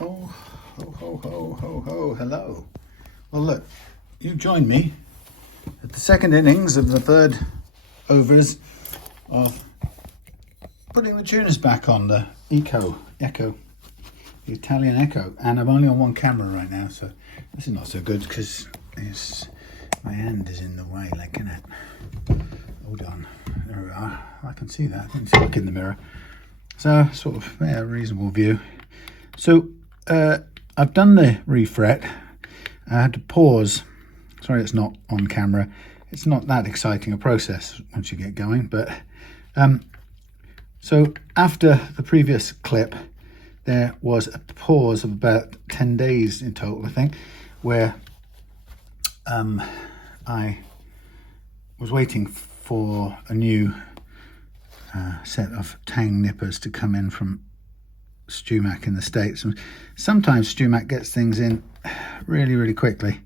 Oh, ho, ho, ho, ho, ho, hello. Well, look, you joined me at the second innings of the third overs of putting the tuners back on the EKO, the Italian EKO. And I'm only on one camera right now, so this is not so good because my hand is in the way, like, isn't it? Hold on, there we are. I can see that, I can see, look in the mirror. So, sort of, yeah, reasonable view. So, I've done the refret. I had to pause. Sorry it's not on camera. It's not that exciting a process once you get going, but so after the previous clip there was a pause of about 10 days in total, I think, where I was waiting for a new set of tang nippers to come in from StewMac in the States. And sometimes StewMac gets things in really, really quickly,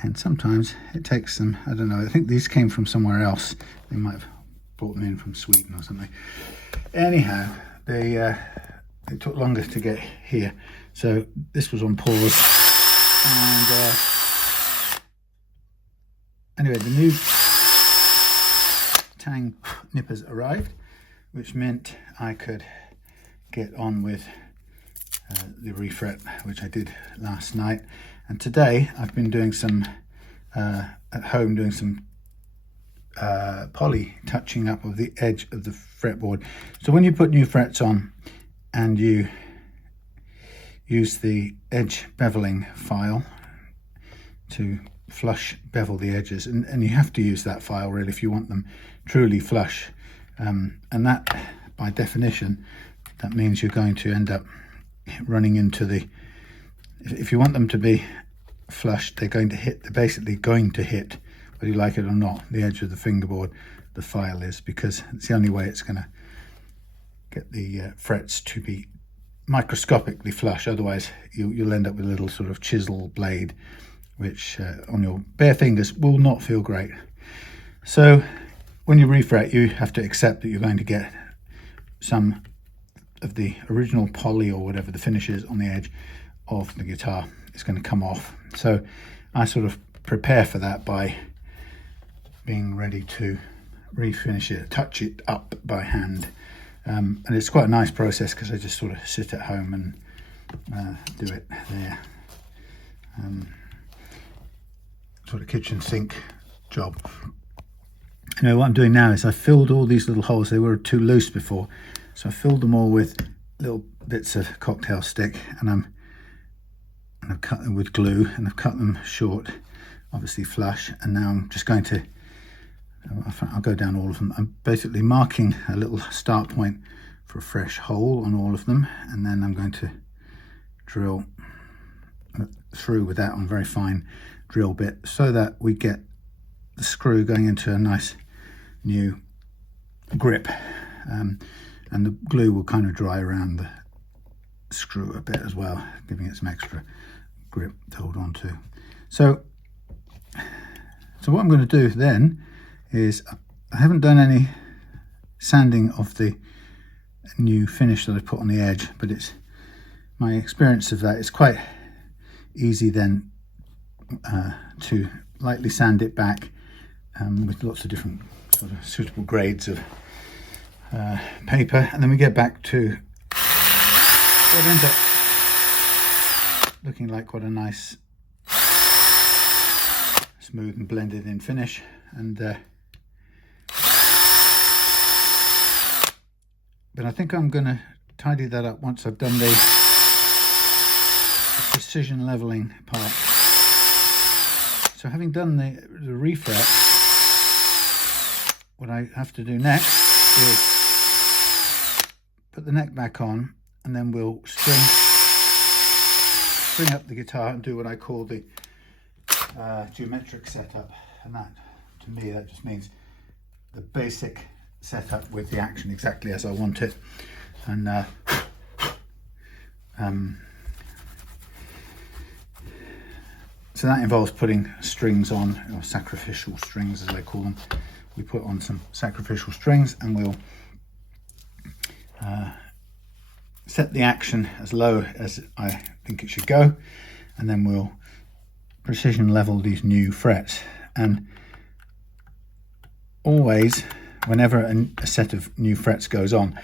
and sometimes it takes them, I don't know, I think these came from somewhere else. They might have brought them in from Sweden or something. Anyhow, they took longer to get here, so this was on pause. And anyway, the new tang nippers arrived, which meant I could get on with the refret, which I did last night. And today I've been doing some at home, doing some poly touching up of the edge of the fretboard. So when you put new frets on and you use the edge bevelling file to flush bevel the edges, and you have to use that file really if you want them truly flush, and that by definition that means you're going to end up running into the, if you want them to be flush, they're basically going to hit, whether you like it or not, the edge of the fingerboard, the file is, because it's the only way it's going to get the frets to be microscopically flush. Otherwise you'll end up with a little sort of chisel blade, which on your bare fingers will not feel great. So when you refret, you have to accept that you're going to get some of the original poly or whatever the finish is on the edge of the guitar. It's going to come off. So I sort of prepare for that by being ready to refinish it, touch it up by hand. And it's quite a nice process because I just sort of sit at home and do it there. Sort of kitchen sink job. Anyway, what I'm doing now is I filled all these little holes. They were too loose before. So I filled them all with little bits of cocktail stick, and I've cut them with glue, and I've cut them short, obviously flush. And now I'm just going to, I'll go down all of them. I'm basically marking a little start point for a fresh hole on all of them, and then I'm going to drill through with that on a very fine drill bit so that we get the screw going into a nice new grip. And the glue will kind of dry around the screw a bit as well, giving it some extra grip to hold on to. So what I'm going to do then is, I haven't done any sanding of the new finish that I put on the edge, but it's my experience of that, it's quite easy then to lightly sand it back with lots of different sort of suitable grades of paper, and then we get back to what ends up looking like quite a nice smooth and blended in finish. And but I think I'm going to tidy that up once I've done the precision leveling part. So having done the refret, what I have to do next is put the neck back on, and then we'll string up the guitar and do what I call the geometric setup. And that, to me, that just means the basic setup with the action exactly as I want it. And so that involves putting strings on, or sacrificial strings as they call them. We put on some sacrificial strings, and we'll set the action as low as I think it should go, and then we'll precision level these new frets. And always, whenever a set of new frets goes on,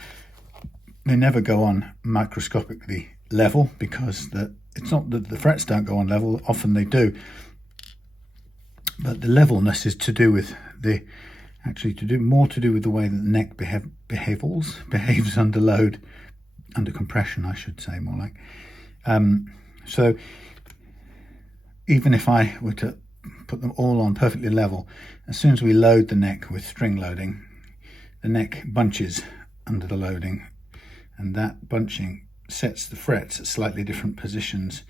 they never go on microscopically level, because it's not that the frets don't go on level, often they do, but the levelness is to do with more to do with the way that the neck behaves under load, under compression, I should say, more like. So even if I were to put them all on perfectly level, as soon as we load the neck with string loading, the neck bunches under the loading, and that bunching sets the frets at slightly different positions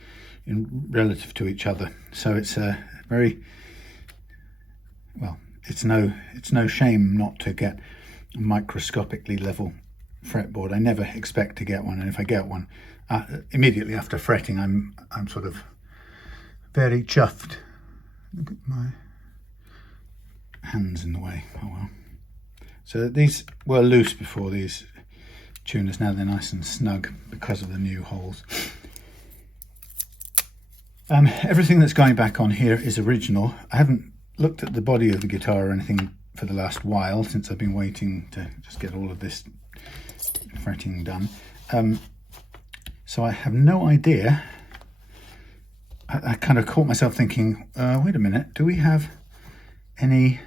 in relative to each other. So it's a very, well, it's no shame not to get a microscopically level fretboard. I never expect to get one, and if I get one, immediately after fretting, I'm sort of very chuffed. Look at my hands in the way. Oh well. So these were loose before, these tuners. Now they're nice and snug because of the new holes. Everything that's going back on here is original. I haven't looked at the body of the guitar or anything for the last while, since I've been waiting to just get all of this fretting done. So I have no idea. I kind of caught myself thinking, wait a minute, do we have any,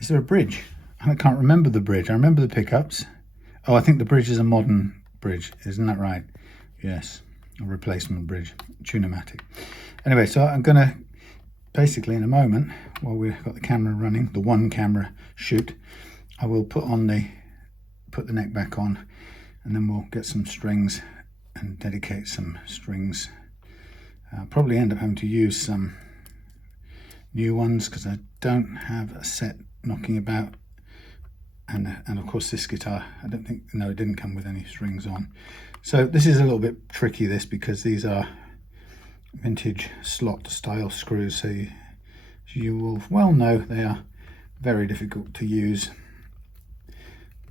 is there a bridge? I can't remember the bridge. I remember the pickups. Oh, I think the bridge is a modern bridge, isn't that right? Yes, a replacement bridge, Tunematic. Anyway, so I'm going to basically in a moment, while we've got the camera running, the one camera shoot, I will put the neck back on, and then we'll get some strings and dedicate some strings. Probably end up having to use some new ones because I don't have a set knocking about, and of course this guitar, I don't think, no, it didn't come with any strings on. So this is a little bit tricky, this, because these are vintage slot style screws, so you will well know they are very difficult to use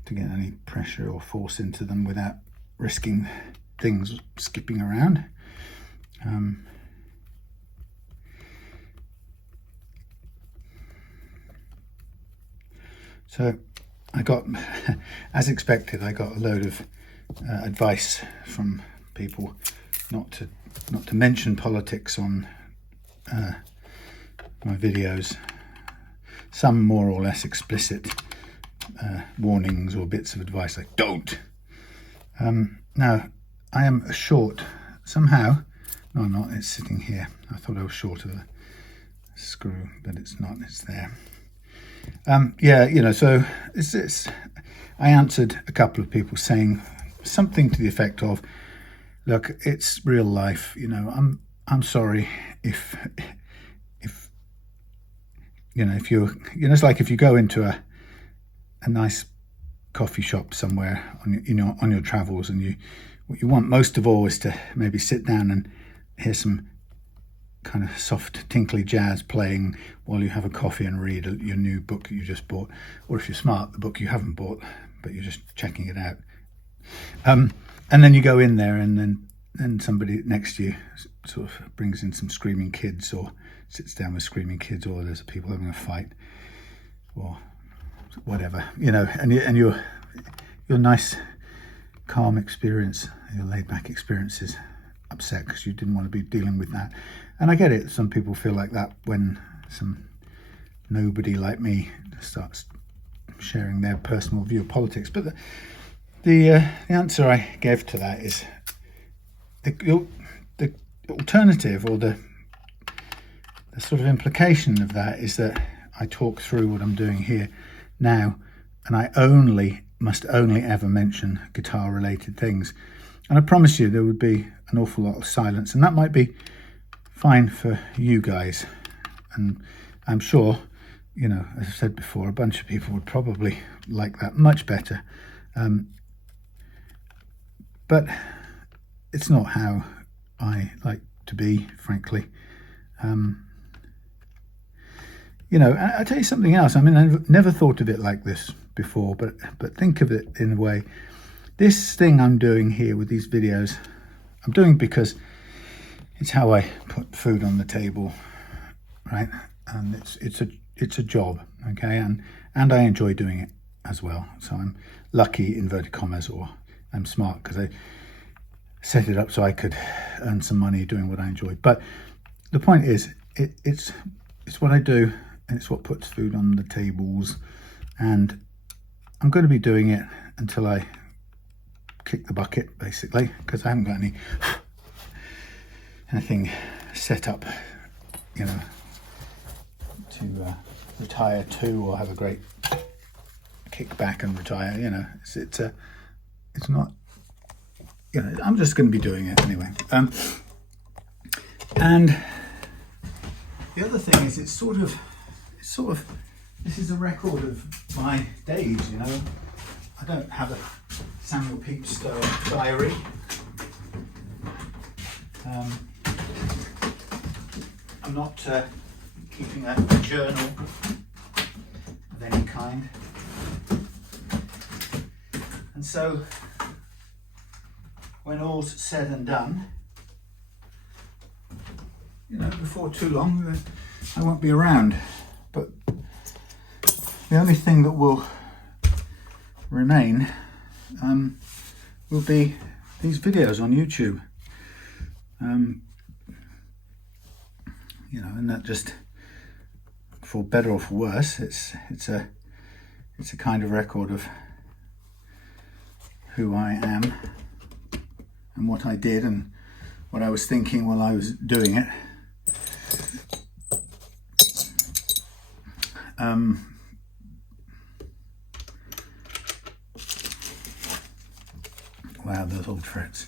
to get any pressure or force into them without risking things skipping around. So I got, as expected, I got a load of advice from people not to mention politics on my videos. Some more or less explicit warnings or bits of advice like don't. Now I am short somehow. No, I'm not. It's sitting here. I thought I was short of the screw, but it's not. It's there. Yeah, you know. So it's. I answered a couple of people saying something to the effect of, "Look, it's real life. You know, I'm sorry if you know, if you're, you know, it's like if you go into a nice coffee shop somewhere on your travels, and what you want most of all is to maybe sit down and hear some kind of soft tinkly jazz playing while you have a coffee and read your new book that you just bought, or if you're smart, the book you haven't bought but you're just checking it out, and then you go in there, and then somebody next to you sort of brings in some screaming kids, or sits down with screaming kids, or there's people having a fight or whatever, you know, and your nice calm experience, your laid back experience is upset because you didn't want to be dealing with that. And I get it, some people feel like that when some nobody like me starts sharing their personal view of politics. But the answer I gave to that is the alternative, or the sort of implication of that, is that I talk through what I'm doing here now, and I must only ever mention guitar related things. And I promise you there would be an awful lot of silence, and that might be fine for you guys. And I'm sure, you know, as I said before, a bunch of people would probably like that much better. But it's not how I like to be, frankly. You know, I'll tell you something else. I mean, I've never thought of it like this before, but think of it in a way. This thing I'm doing here with these videos, I'm doing because it's how I put food on the table, right? And it's a job, okay? And I enjoy doing it as well. So I'm lucky, inverted commas, or I'm smart because I set it up so I could earn some money doing what I enjoy. But the point is, it's what I do, and it's what puts food on the tables. And I'm going to be doing it until I kick the bucket, basically, because I haven't got anything set up, you know, to retire to, or have a great kick back and retire. You know, it's not, you know, I'm just going to be doing it anyway. And the other thing is, it's sort of this is a record of my days, you know. I don't have a Samuel Pepys style diary. I'm not keeping a journal of any kind. And so, when all's said and done, you know, before too long, I won't be around. But the only thing that will remain will be these videos on YouTube. You know, and that just, for better or for worse, it's a kind of record of who I am and what I did and what I was thinking while I was doing it. Wow, those old frets.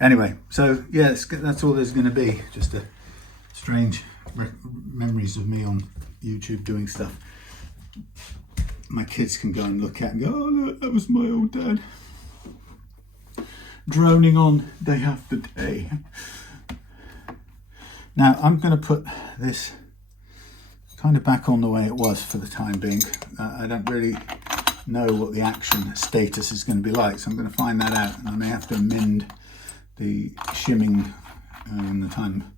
Anyway, so yeah, that's all there's going to be. Just a strange memories of me on YouTube doing stuff. My kids can go and look at and go, oh look, that was my old dad, droning on day after day. Now I'm going to put this kind of back on the way it was for the time being. I don't really know what the action status is going to be like, so I'm going to find that out, and I may have to amend the shimming when the time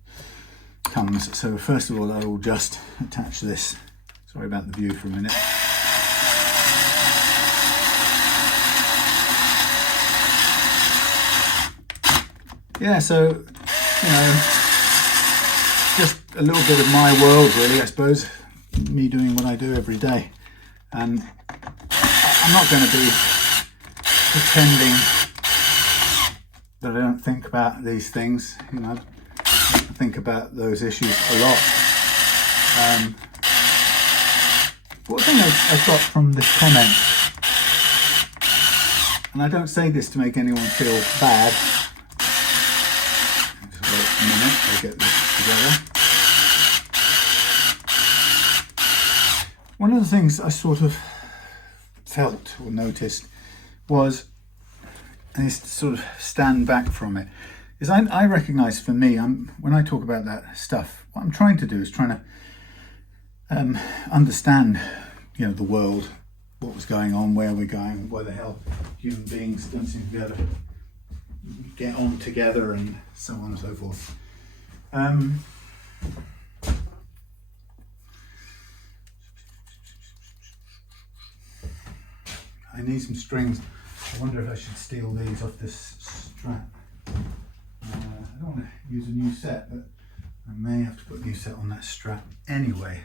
comes. So first of all, I will just attach this. Sorry about the view for a minute. Yeah, so, you know, just a little bit of my world really, I suppose, me doing what I do every day. And I'm not going to be pretending that I don't think about these things, you know. I think about those issues a lot. One thing I've got from this comment, and I don't say this to make anyone feel bad. Just wait a minute, I'll get this together. One of the things I sort of felt or noticed was, and is to sort of stand back from it, is I recognise for me, when I talk about that stuff, what I'm trying to do is trying to understand, you know, the world, what was going on, where we're going, why the hell human beings don't seem to be able to get on together, and so on and so forth. I need some strings. I wonder if I should steal these off this strap. I don't want to use a new set, but I may have to put a new set on that strap anyway.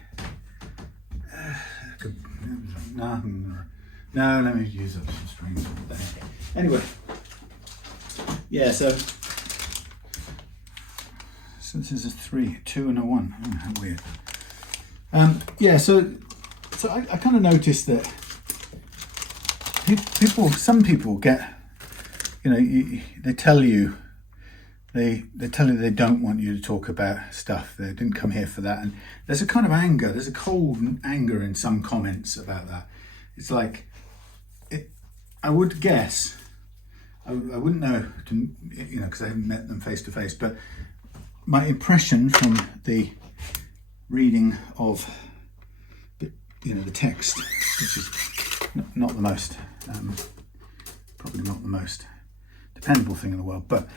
No, let me use up some strings. Anyway, yeah, so this is a 3, 2 and a 1. Oh, how weird. Yeah, so I kind of noticed that some people get, you know, they tell you they don't want you to talk about stuff. They didn't come here for that, and there's a kind of anger. There's a cold anger in some comments about that. It's like, I would guess, I wouldn't know, you know, because I haven't met them face to face, but my impression from the reading of, you know, the text, which is not the most probably not the most dependable thing in the world, but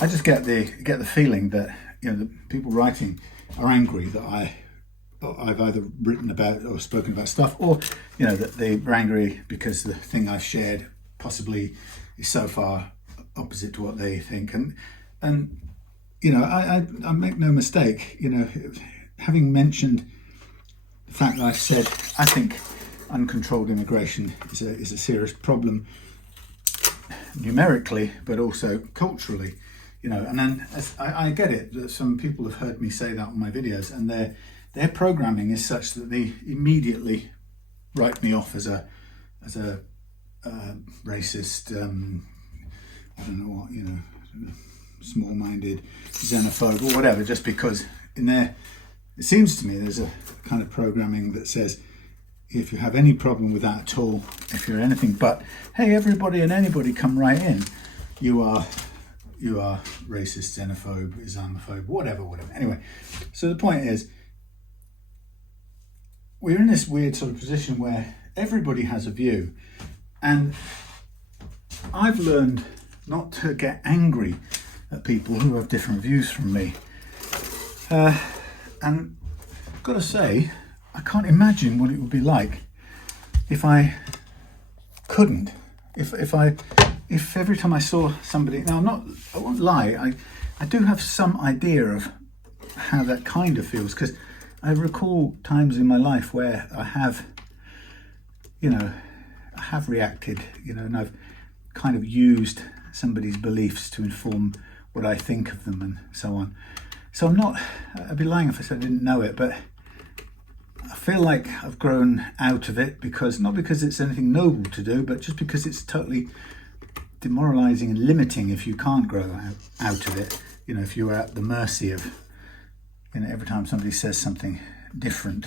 I just get the feeling that, you know, the people writing are angry that I've either written about or spoken about stuff, or, you know, that they're angry because the thing I've shared possibly is so far opposite to what they think. And you know, I make no mistake, you know, having mentioned the fact that I've said I think uncontrolled immigration is a serious problem numerically, but also culturally, you know. And then I get it that some people have heard me say that on my videos, and their programming is such that they immediately write me off as a racist, I don't know what, you know, small-minded, xenophobe or whatever, just because in there, it seems to me there's a kind of programming that says, if you have any problem with that at all, if you're anything but, hey, everybody and anybody come right in, you are racist, xenophobe, Islamophobe, whatever. Anyway, so the point is, we're in this weird sort of position where everybody has a view, and I've learned not to get angry at people who have different views from me. And I've got to say, I can't imagine what it would be like if I couldn't. If every time I saw somebody, now I won't lie, I do have some idea of how that kind of feels, because I recall times in my life where I have reacted, you know, and I've kind of used somebody's beliefs to inform what I think of them and so on. So I'd be lying if I said I didn't know it, but I feel like I've grown out of it, not because it's anything noble to do, but just because it's totally demoralizing and limiting if you can't grow out of it. You know, if you're at the mercy of, you know, every time somebody says something different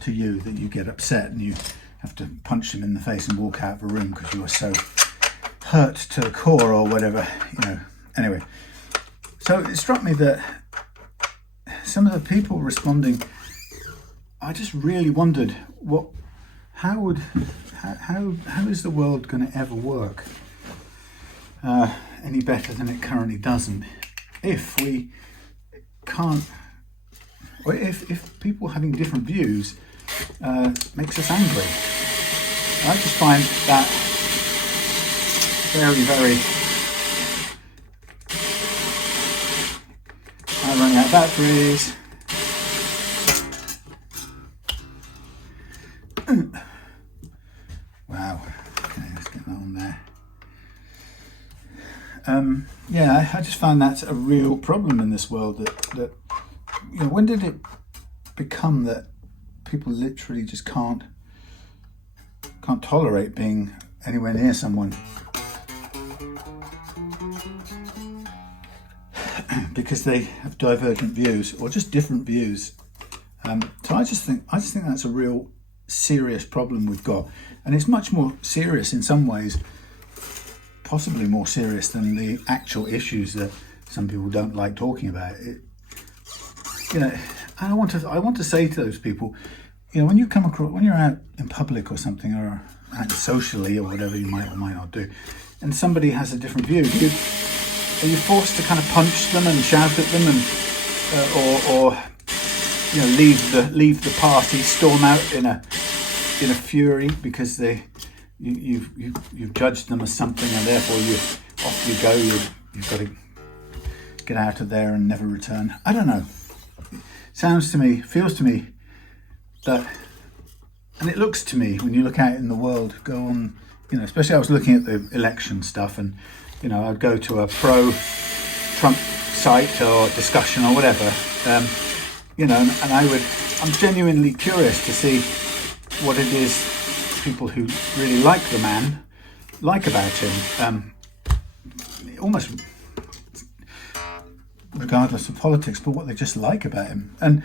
to you, that you get upset and you have to punch them in the face and walk out of a room because you are so hurt to the core or whatever, you know. Anyway, so it struck me that some of the people responding, I just really wondered how is the world going to ever work any better than it currently doesn't, if we can't, or if people having different views makes us angry. I just find that very, very, I'm running out of batteries. Wow, okay, let's get that on there. Yeah, I just find that's a real problem in this world, that you know, when did it become that people literally just can't tolerate being anywhere near someone because they have divergent views or just different views. So I just think that's a real serious problem we've got, and it's much more serious in some ways, possibly more serious than the actual issues that some people don't like talking about. You know, I want to say to those people, you know, when you're out in public or something, or out socially or whatever you might or might not do, and somebody has a different view, are you forced to kind of punch them and shout at them, and or you know, leave the party, storm out in a fury because you've judged them as something, and therefore off you go. You've got to get out of there and never return. I don't know. Feels to me that, and it looks to me when you look out in the world, go on, you know, especially I was looking at the election stuff, and you know, I'd go to a pro-Trump site or discussion or whatever, you know, and I'm genuinely curious to see what it is people who really like the man like about him, almost regardless of politics, but what they just like about him. And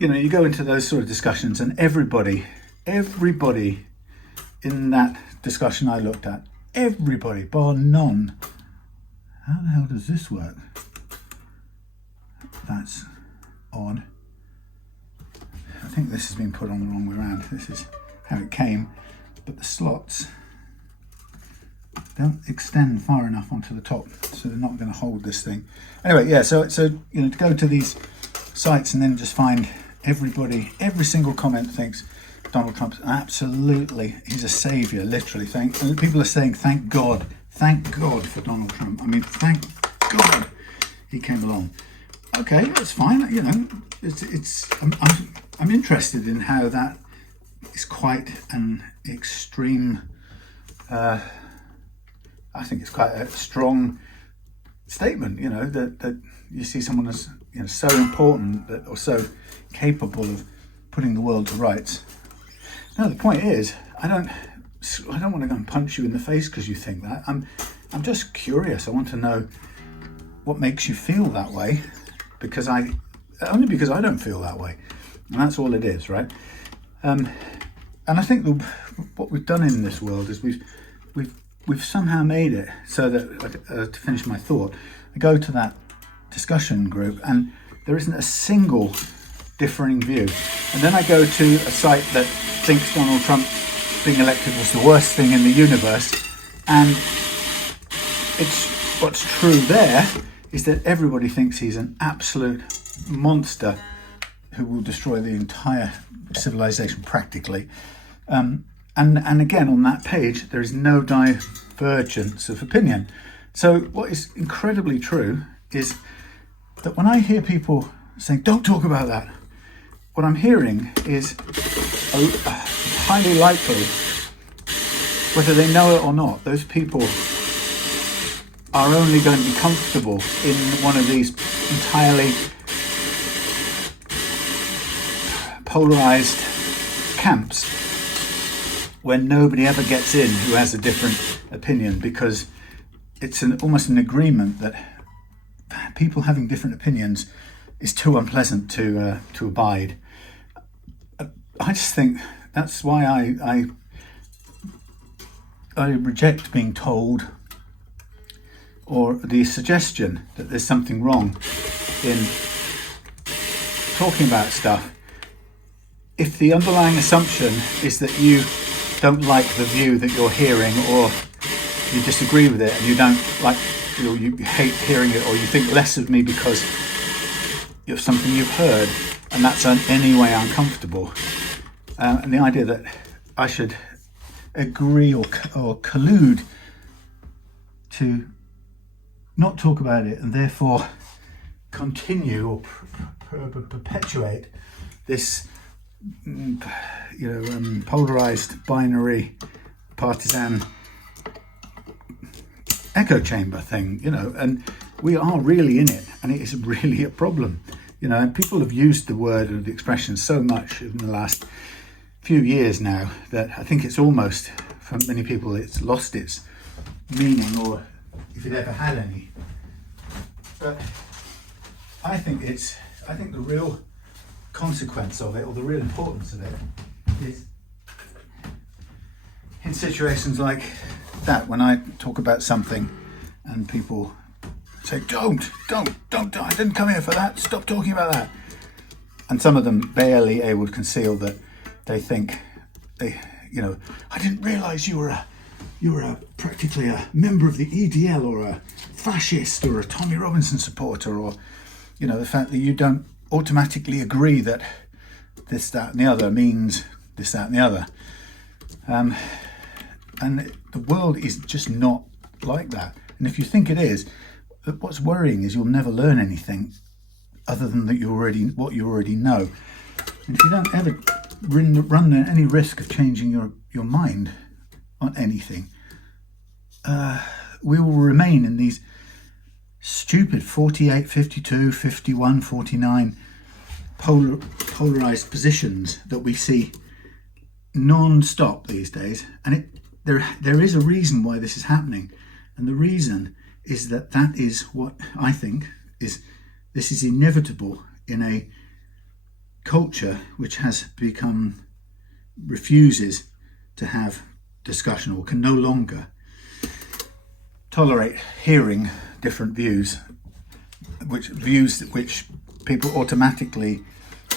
you know, you go into those sort of discussions, and everybody in that discussion I looked at, everybody bar none. How the hell does this work? That's odd. I think this has been put on the wrong way around. This is how it came, but the slots don't extend far enough onto the top, so they're not going to hold this thing. Anyway, yeah, so you know, to go to these sites and then just find everybody, every single comment thinks Donald Trump's absolutely, he's a savior, literally. And people are saying thank God for Donald Trump. I mean, thank God he came along. Okay, that's fine. You know, I'm interested in how that is quite an extreme. I think it's quite a strong statement. You know, that you see someone as, you know, so important that, or so capable of putting the world to rights. No, the point is, I don't want to go and punch you in the face because you think that. I'm just curious. I want to know what makes you feel that way, because I don't feel that way, and that's all it is, right? And I think what we've done in this world is we've somehow made it so that, to finish my thought, I go to that discussion group and there isn't a single differing view, and then I go to a site that thinks Donald Trump being elected was the worst thing in the universe, and what's true there is that everybody thinks he's an absolute monster who will destroy the entire civilization practically. And again, on that page, there is no divergence of opinion. So what is incredibly true is that when I hear people saying, don't talk about that, what I'm hearing is highly likely, whether they know it or not, those people are only going to be comfortable in one of these entirely polarized camps where nobody ever gets in who has a different opinion, because it's almost an agreement that people having different opinions is too unpleasant to abide. I just think that's why I reject being told, or the suggestion that there's something wrong in talking about stuff, if the underlying assumption is that you don't like the view that you're hearing, or you disagree with it and you don't like, you hate hearing it, or you think less of me because of something you've heard, and that's in any way uncomfortable. And the idea that I should agree or collude to not talk about it and therefore continue or perpetuate this, polarized, binary, partisan echo chamber thing, and we are really in it, and it is really a problem, and people have used the word or the expression so much in the last few years now that I think it's almost, for many people, it's lost its meaning, or if it ever had any. But I think the real consequence of it, or the real importance of it, is in situations like that, when I talk about something and people say, don't, I didn't come here for that, stop talking about that. And some of them barely able to conceal that they think, I didn't realise you were practically a member of the EDL, or a fascist, or a Tommy Robinson supporter, or, the fact that you don't automatically agree that this, that and the other means this, that and the other. And the world is just not like that. And if you think it is, what's worrying is you'll never learn anything other than that what you already know. And if you don't ever run any risk of changing your mind on anything, we will remain in these stupid 48, 52, 51, 49 polarized positions that we see non-stop these days. And there is a reason why this is happening, and the reason is that is what I think is, this is inevitable in a culture which has refuses to have discussion, or can no longer tolerate hearing different views, which people automatically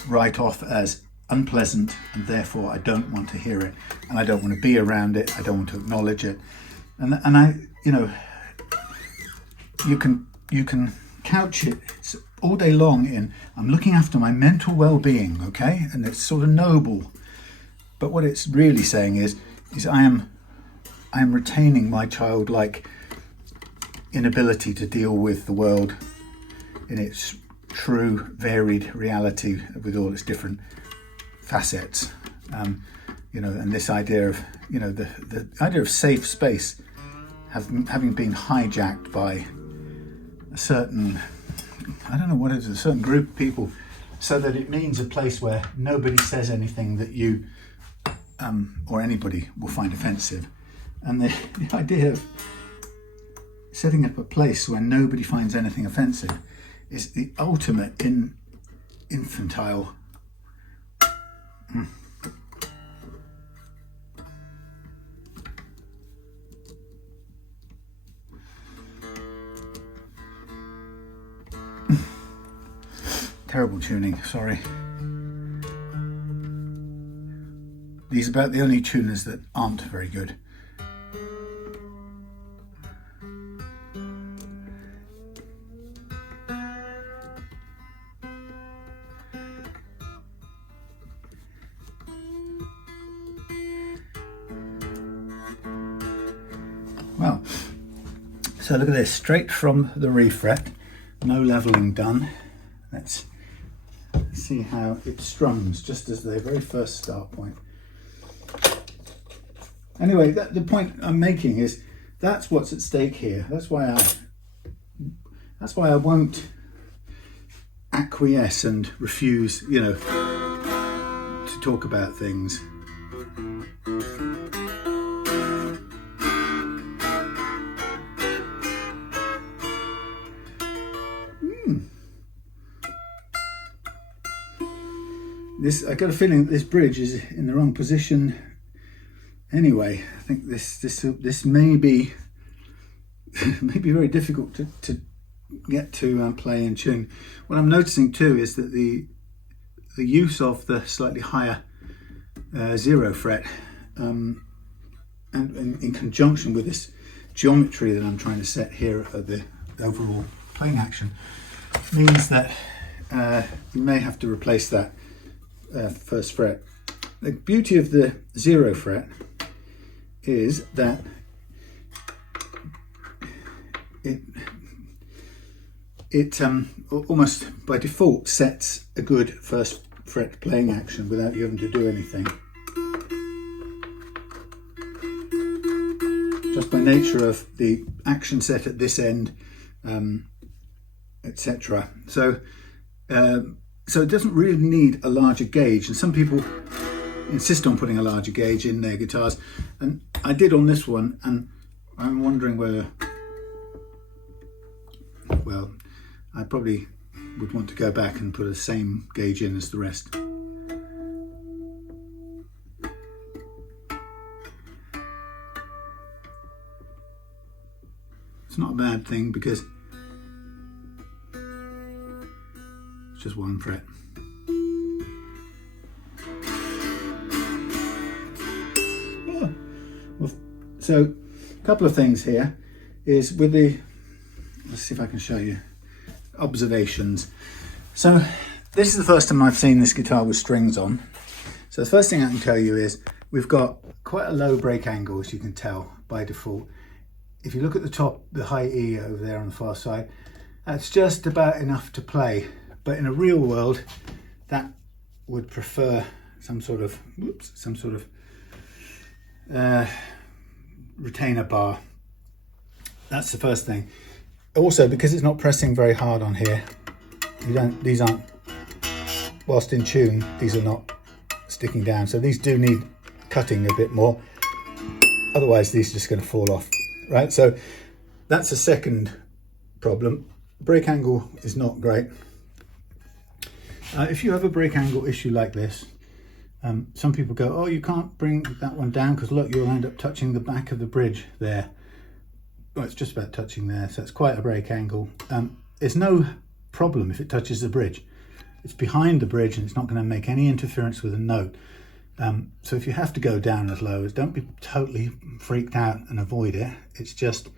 write off as unpleasant, and therefore I don't want to hear it, and I don't want to be around it, I don't want to acknowledge it. and I, you know, you can couch it all day long in, I'm looking after my mental well-being, okay, and it's sort of noble, but what it's really saying is I am retaining my childlike inability to deal with the world in its true varied reality with all its different facets, you know, and this idea of, you know, the idea of safe space having been hijacked by a certain, I don't know what it is, a certain group of people, so that it means a place where nobody says anything that you or anybody will find offensive. And the idea of setting up a place where nobody finds anything offensive is the ultimate infantile. Terrible tuning, sorry. These are about the only tuners that aren't very good. Well, so look at this, straight from the Refret, no leveling done. Let's see how it strums just as the very first start point. Anyway, the point I'm making is that's what's at stake here. That's why I won't acquiesce and refuse, you know, to talk about things. I got a feeling that this bridge is in the wrong position. Anyway, I think this may be very difficult to get to play in tune. What I'm noticing too is that the use of the slightly higher 0 fret, and in conjunction with this geometry that I'm trying to set here at the overall playing action, means that you may have to replace that first fret. The beauty of the 0 fret is that it almost by default sets a good first fret playing action without you having to do anything, just by nature of the action set at this end, etc. So it doesn't really need a larger gauge, and some people insist on putting a larger gauge in their guitars, and I did on this one, and I'm wondering whether, well, I probably would want to go back and put the same gauge in as the rest. It's not a bad thing because it's just one fret. So a couple of things here is with the, let's see if I can show you, observations. So this is the first time I've seen this guitar with strings on. So the first thing I can tell you is we've got quite a low break angle, as you can tell by default. If you look at the top, the high E over there on the far side, that's just about enough to play. But in a real world, that would prefer some sort of, retainer bar. That's the first thing. Also, because it's not pressing very hard on here, these aren't, whilst in tune, these are not sticking down. So these do need cutting a bit more. Otherwise, these are just going to fall off, right? So that's a second problem. Break angle is not great. If you have a break angle issue like this, some people go, oh, you can't bring that one down because look, you'll end up touching the back of the bridge there. Well, it's just about touching there, so it's quite a break angle. It's no problem if it touches the bridge. It's behind the bridge and it's not going to make any interference with a note. So if you have to go down as low, don't be totally freaked out and avoid it. It's just,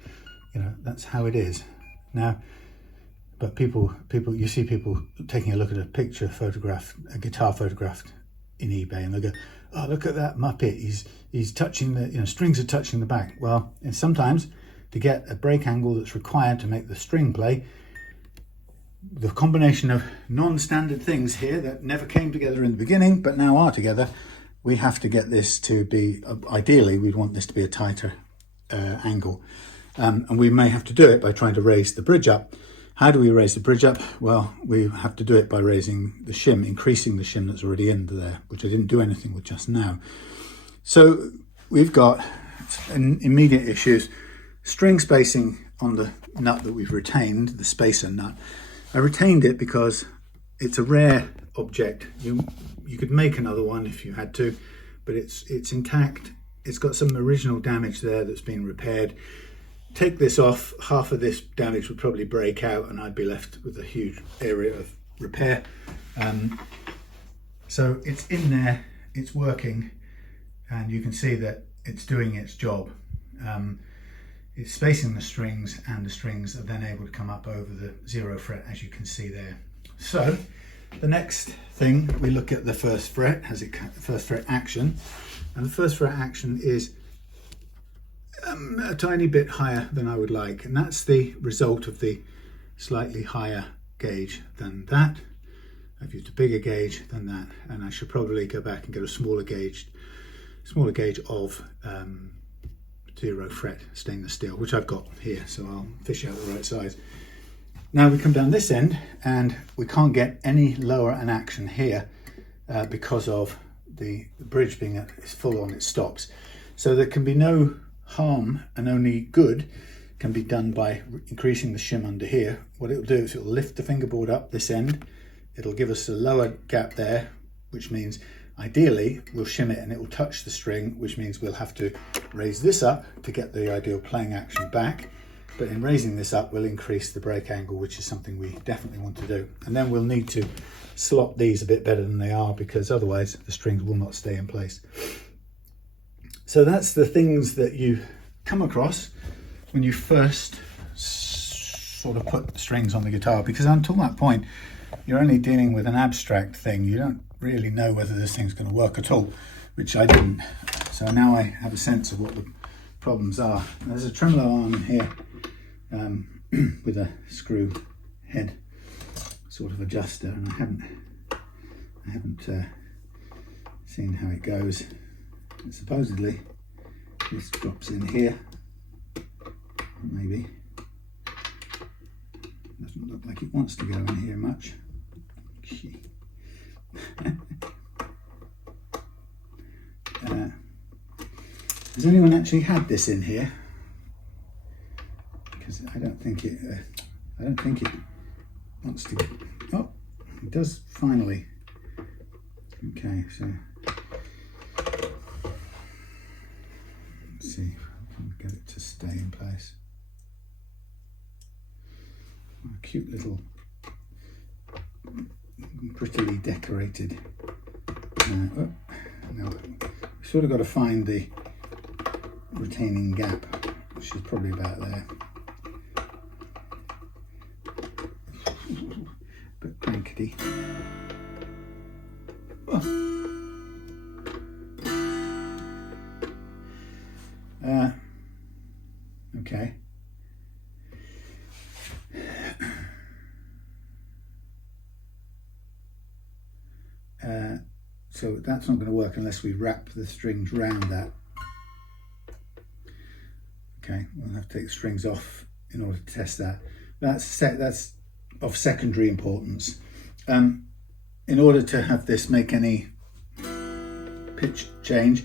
you know, that's how it is. Now, but people, you see people taking a look at a picture photograph, a guitar photographed in eBay, and they go, "Oh, look at that Muppet! He's touching the, you know, strings are touching the back." Well, and sometimes to get a break angle that's required to make the string play, the combination of non-standard things here that never came together in the beginning but now are together, we have to get this to be, ideally we'd want this to be a tighter angle, and we may have to do it by trying to raise the bridge up. How do we raise the bridge up? Well, we have to do it by raising the shim, increasing the shim that's already in there, which I didn't do anything with just now. So we've got immediate issues. String spacing on the nut that we've retained, the spacer nut. I retained it because it's a rare object. You could make another one if you had to, but it's intact. It's got some original damage there that's been repaired. Take this off, half of this damage would probably break out and I'd be left with a huge area of repair. So it's in there, it's working, and you can see that it's doing its job. It's spacing the strings, and the strings are then able to come up over the 0 fret, as you can see there. So the next thing, we look at the first fret, first fret action, and the first fret action is a tiny bit higher than I would like, and that's the result of the slightly higher gauge than that. I've used a bigger gauge than that, and I should probably go back and get a smaller gauge of 0 fret stainless steel, which I've got here, so I'll fish out the right size. Now we come down this end and we can't get any lower an action here because of the bridge being full on, it stops. So there can be no harm, and only good can be done by increasing the shim under here. What it'll do is it'll lift the fingerboard up this end, it'll give us a lower gap there, which means ideally we'll shim it and it will touch the string, which means we'll have to raise this up to get the ideal playing action back. But in raising this up, we'll increase the break angle, which is something we definitely want to do. And then we'll need to slot these a bit better than they are, because otherwise the strings will not stay in place. So that's the things that you come across when you first sort of put strings on the guitar, because until that point, you're only dealing with an abstract thing. You don't really know whether this thing's going to work at all, which I didn't. So now I have a sense of what the problems are. There's a tremolo arm in here with a screw head sort of adjuster, and I haven't seen how it goes. And supposedly this drops in here, maybe. Doesn't look like it wants to go in here much. Has anyone actually had this in here? Because I don't think it wants to. Oh, it does finally. Okay, so let's see if I can get it to stay in place. A cute little, prettily decorated. No, we've sort of got to find the retaining gap, which is probably about there. Bit blankety. Okay. So that's not going to work unless we wrap the strings round that. Okay, we'll have to take the strings off in order to test that. That's of secondary importance. In order to have this make any pitch change,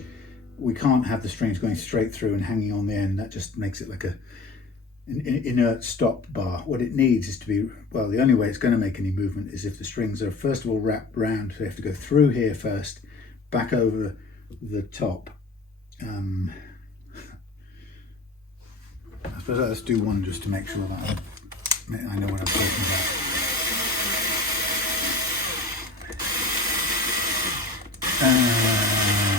we can't have the strings going straight through and hanging on the end. That just makes it like an inert stop bar. What it needs is to be, well, the only way it's going to make any movement is if the strings are first of all wrapped round. So they have to go through here first, back over the top. I suppose let's do one just to make sure that I know what I'm talking about.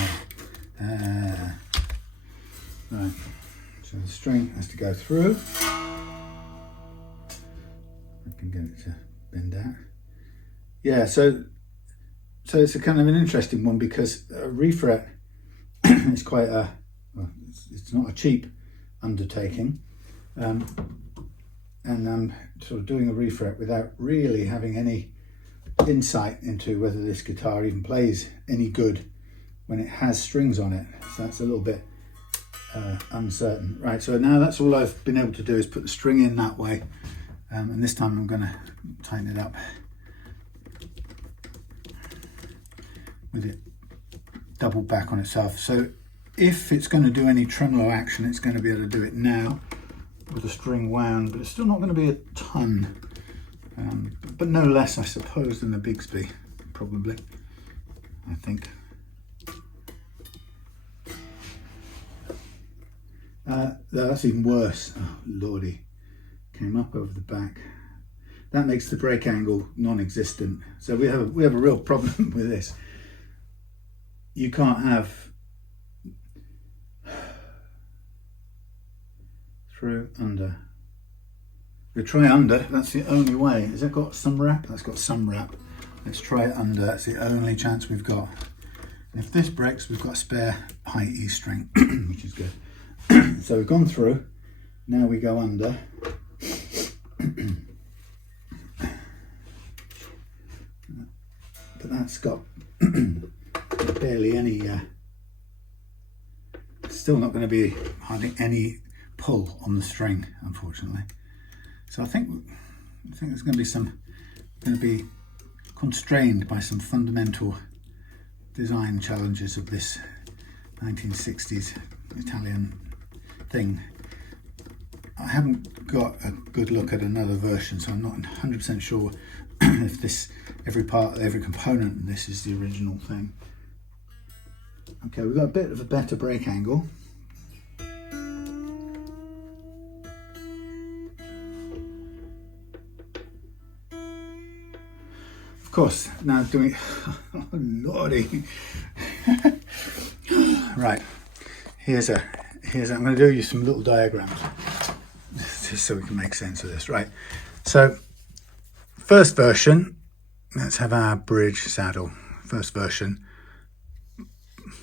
go through. I can get it to bend out. Yeah, so it's a kind of an interesting one, because a refret is quite a, well, it's not a cheap undertaking, and I'm sort of doing a refret without really having any insight into whether this guitar even plays any good when it has strings on it. So that's a little bit uncertain. Right, so now that's all I've been able to do is put the string in that way, and this time I'm going to tighten it up with it double back on itself. So if it's going to do any tremolo action, it's going to be able to do it now with the string wound, but it's still not going to be a ton, but no less, I suppose, than a Bigsby, probably, I think. That's even worse. Oh lordy, came up over the back. That makes the break angle non-existent. So we have a real problem with this. You can't have through, under. We try under, that's the only way. Has that got some wrap? That's got some wrap. Let's try it under, that's the only chance we've got. And if this breaks, we've got a spare high E string, which is good. So we've gone through, now we go under. But that's got barely any, still not going to be hardly any pull on the string, unfortunately. So I think there's going to be constrained by some fundamental design challenges of this 1960s Italian thing. I haven't got a good look at another version, so I'm not 100% sure if every component in this is the original thing. Okay, we've got a bit of a better break angle. Of course, now doing, oh lordy. Right, I'm going to do you some little diagrams just so we can make sense of this. Right, so first version, let's have our bridge saddle. First version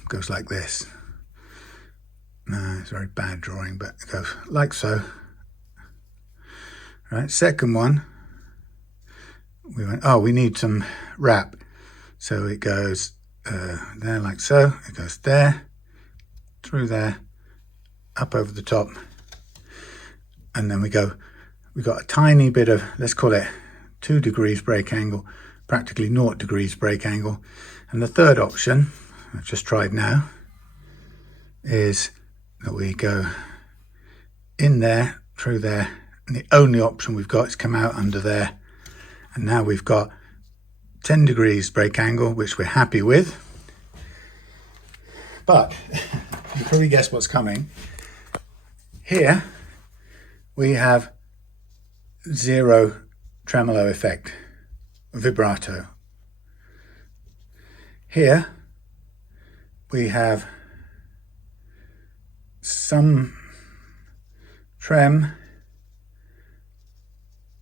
goes like this. It's a very bad drawing, but it goes like so. Right, second one, we went, oh, we need some wrap. So it goes there like so, it goes there, through there, up over the top, and then we've got a tiny bit of, let's call it 2 degrees break angle, practically 0 degrees break angle. And the third option, I've just tried now, is that we go in there, through there, and the only option we've got is come out under there. And now we've got 10 degrees break angle, which we're happy with. But you probably guess what's coming. Here we have 0 tremolo effect, vibrato. Here we have some trem,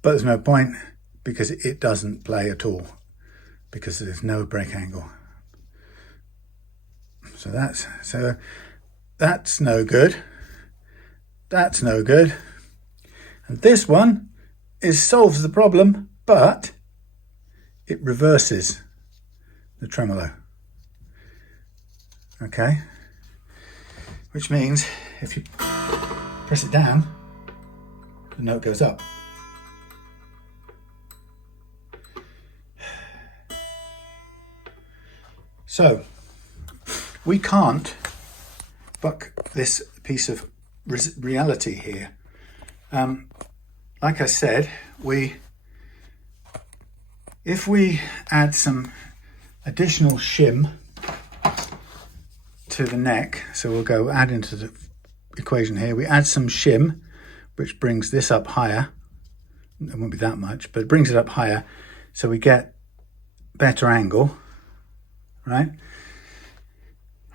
but there's no point because it doesn't play at all because there's no break angle. So that's no good. That's no good. And this one solves the problem, but it reverses the tremolo. Okay? Which means if you press it down, the note goes up. So we can't buck this piece of reality here. Like I said, if we add some additional shim to the neck, so we'll go add into the equation here, we add some shim, which brings this up higher. It won't be that much, but it brings it up higher, so we get better angle, right?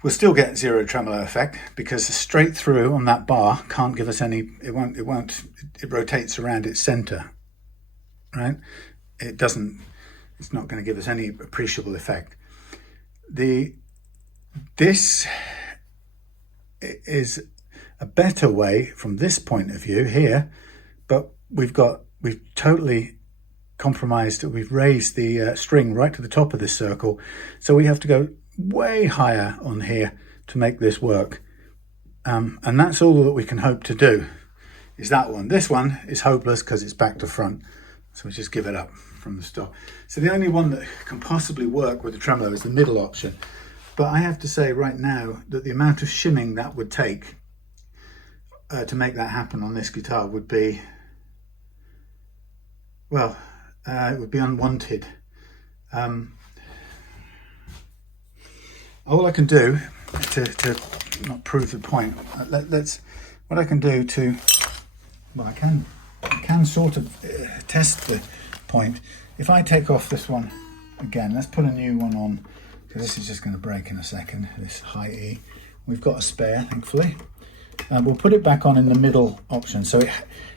we'll still get zero tremolo effect because the straight through on that bar can't give us any, it rotates around its center, right? It's not going to give us any appreciable effect. This is a better way from this point of view here, but we've totally compromised. We've raised the string right to the top of this circle, so we have to go way higher on here to make this work, and that's all that we can hope to do is that one. This one is hopeless because it's back to front, so we just give it up from the start. So the only one that can possibly work with the tremolo is the middle option, but I have to say right now that the amount of shimming that would take to make that happen on this guitar would be, well, it would be unwanted. All I can do to not prove the point, what I can do to, well, I can sort of test the point. If I take off this one again, let's put a new one on, because this is just going to break in a second, this high E. We've got a spare, thankfully. We'll put it back on in the middle option. So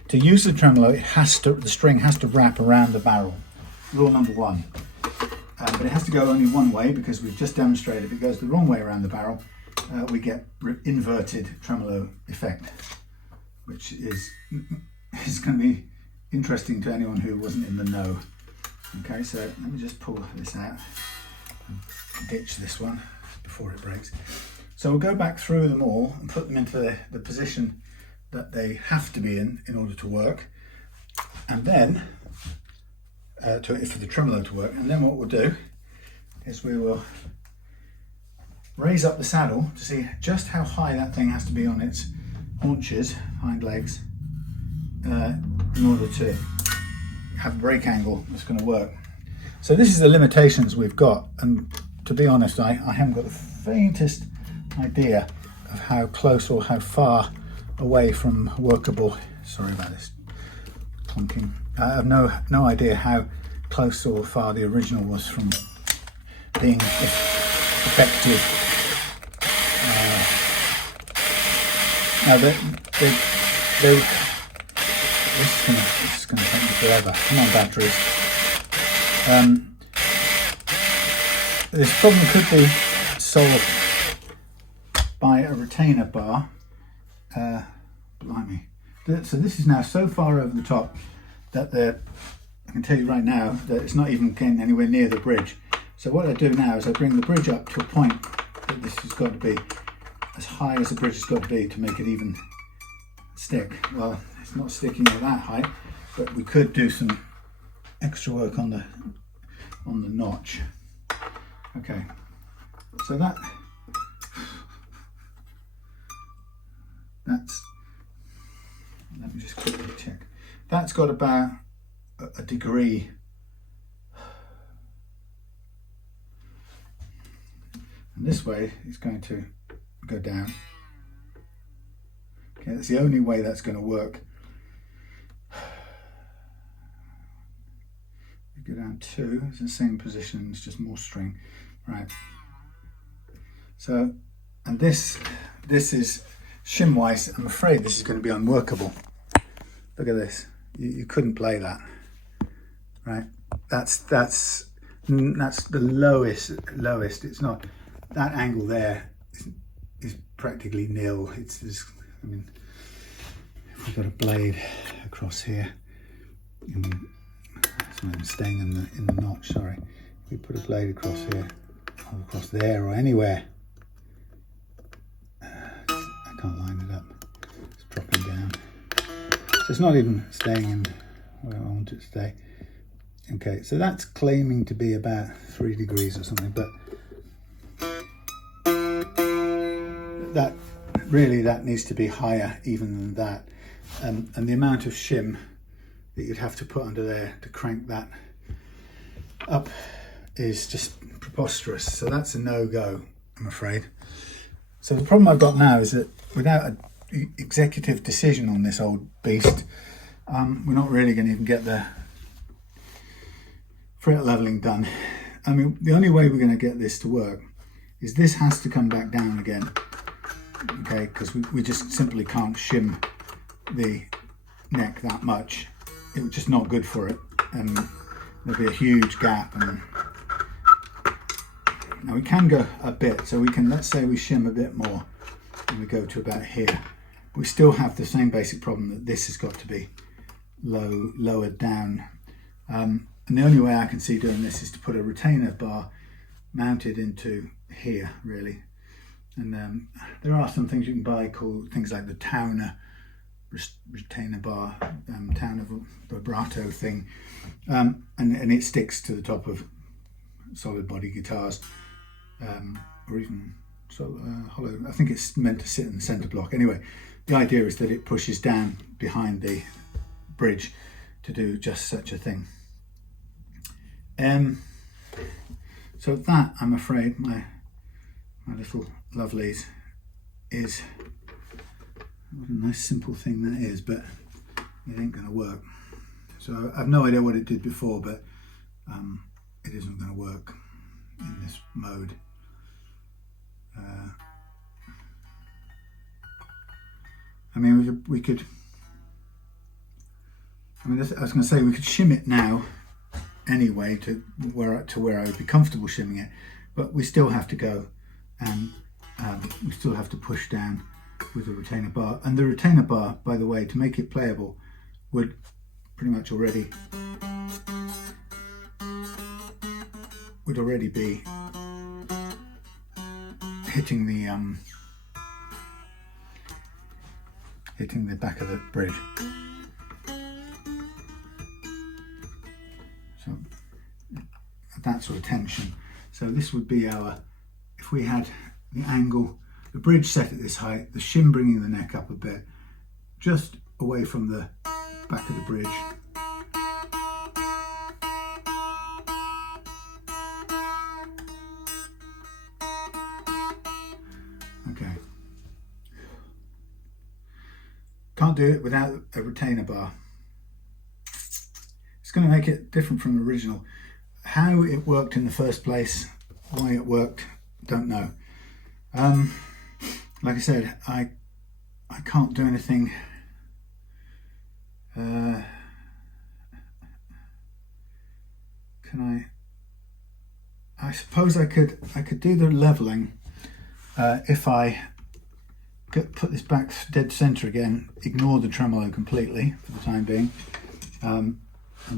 to use the tremolo, the string has to wrap around the barrel. Rule number one. But it has to go only one way, because we've just demonstrated if it goes the wrong way around the barrel, we get inverted tremolo effect, which is going to be interesting to anyone who wasn't in the know. Okay, so let me just pull this out and ditch this one before it breaks. So we'll go back through them all and put them into the position that they have to be in order to work, and then for the tremolo to work. And then what we'll do is we will raise up the saddle to see just how high that thing has to be on its haunches, hind legs, in order to have a brake angle that's going to work. So this is the limitations we've got, and to be honest, I haven't got the faintest idea of how close or how far away from workable, sorry about this clunking, I have no idea how close or far the original was from being effective. Now this is going to take me forever. Come on, batteries. This problem could be solved by a retainer bar. Blimey. So this is now so far over the top that I can tell you right now that it's not even getting anywhere near the bridge. So what I do now is I bring the bridge up to a point that this has got to be as high as the bridge has got to be to make it even stick. Well, it's not sticking at that height, but we could do some extra work on the notch. Okay, so that's, let me just quickly check. That's got about a degree. And this way it's going to go down. Okay, that's the only way that's going to work. We go down 2, it's the same position, it's just more string. Right. So, and this is shim wise, I'm afraid this is going to be unworkable. Look at this. You couldn't play that. Right. That's the lowest. It's not, that angle there is practically nil. It's just, I mean, if we've got a blade across here, it's not even staying in the notch, sorry. If we put a blade across here, or across there, or anywhere, I can't line it up. It's dropping down. So it's not even staying in where I want it to stay. Okay, so that's claiming to be about 3 degrees or something, but that needs to be higher even than that. And the amount of shim that you'd have to put under there to crank that up is just preposterous. So that's a no-go, I'm afraid. So the problem I've got now is that without an executive decision on this old beast, we're not really going to even get the fret leveling done. I mean, the only way we're going to get this to work is this has to come back down again, okay, because we just simply can't shim the neck that much. It was just not good for it, and there'll be a huge gap. And now we can go a bit, so we can, let's say we shim a bit more and we go to about here. We still have the same basic problem that this has got to be lowered down. And the only way I can see doing this is to put a retainer bar mounted into here, really. And there are some things you can buy called things like the Towner retainer bar, Towner vibrato thing, and it sticks to the top of solid body guitars, or even hollow. I think it's meant to sit in the center block. Anyway, the idea is that it pushes down behind the bridge to do just such a thing. So that, I'm afraid, my little lovelies, is what a nice simple thing that is, but it ain't gonna work. So I've no idea what it did before, but it isn't gonna work in this mode. I mean, we could. I mean, I was going to say we could shim it now, anyway, to where I would be comfortable shimming it, but we still have to go and we still have to push down with the retainer bar. And the retainer bar, by the way, to make it playable, would pretty much already be hitting the back of the bridge. So at that sort of tension. So this would be our, if we had the angle, the bridge set at this height, the shim bringing the neck up a bit, just away from the back of the bridge. Okay. Can't do it without a retainer bar. It's going to make it different from the original. How it worked in the first place, why it worked, don't know. Like I said, I can't do anything. Can I suppose I could do the leveling if I put this back dead center again, ignore the tremolo completely for the time being, and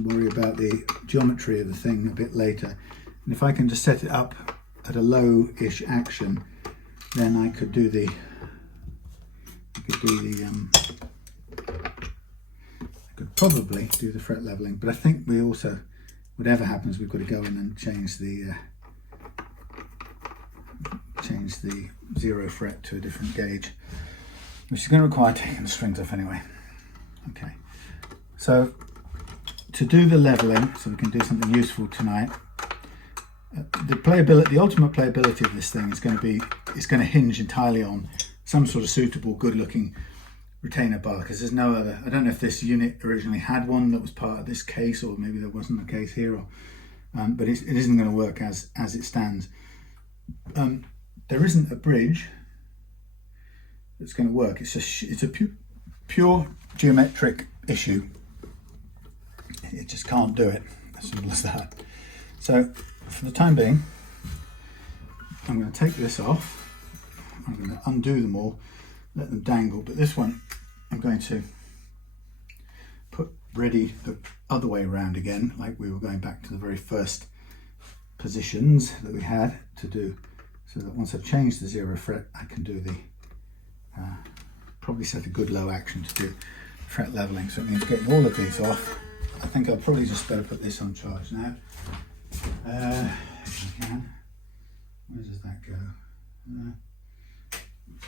worry about the geometry of the thing a bit later. And if I can just set it up at a low-ish action, then I could do the I could probably do the fret leveling. But I think we also, whatever happens, we've got to go in and change the zero fret to a different gauge, which is going to require taking the strings off anyway. Okay, so to do the leveling, so we can do something useful tonight, the ultimate playability of this thing is going to hinge entirely on some sort of suitable, good-looking retainer bar, because there's no other. I don't know if this unit originally had one that was part of this case, or maybe there wasn't a case here, or but it isn't going to work as it stands. There isn't a bridge that's going to work. It's a pure geometric issue. It just can't do it. As simple as that. So for the time being, I'm going to take this off. I'm going to undo them all, let them dangle. But this one, I'm going to put ready the other way around again, like we were going back to the very first positions that we had to do. So that once I've changed the zero fret, I can do the, probably set a good low action to do fret leveling. So it means getting all of these off. I think I'll probably just better put this on charge now. If I can. Where does that go?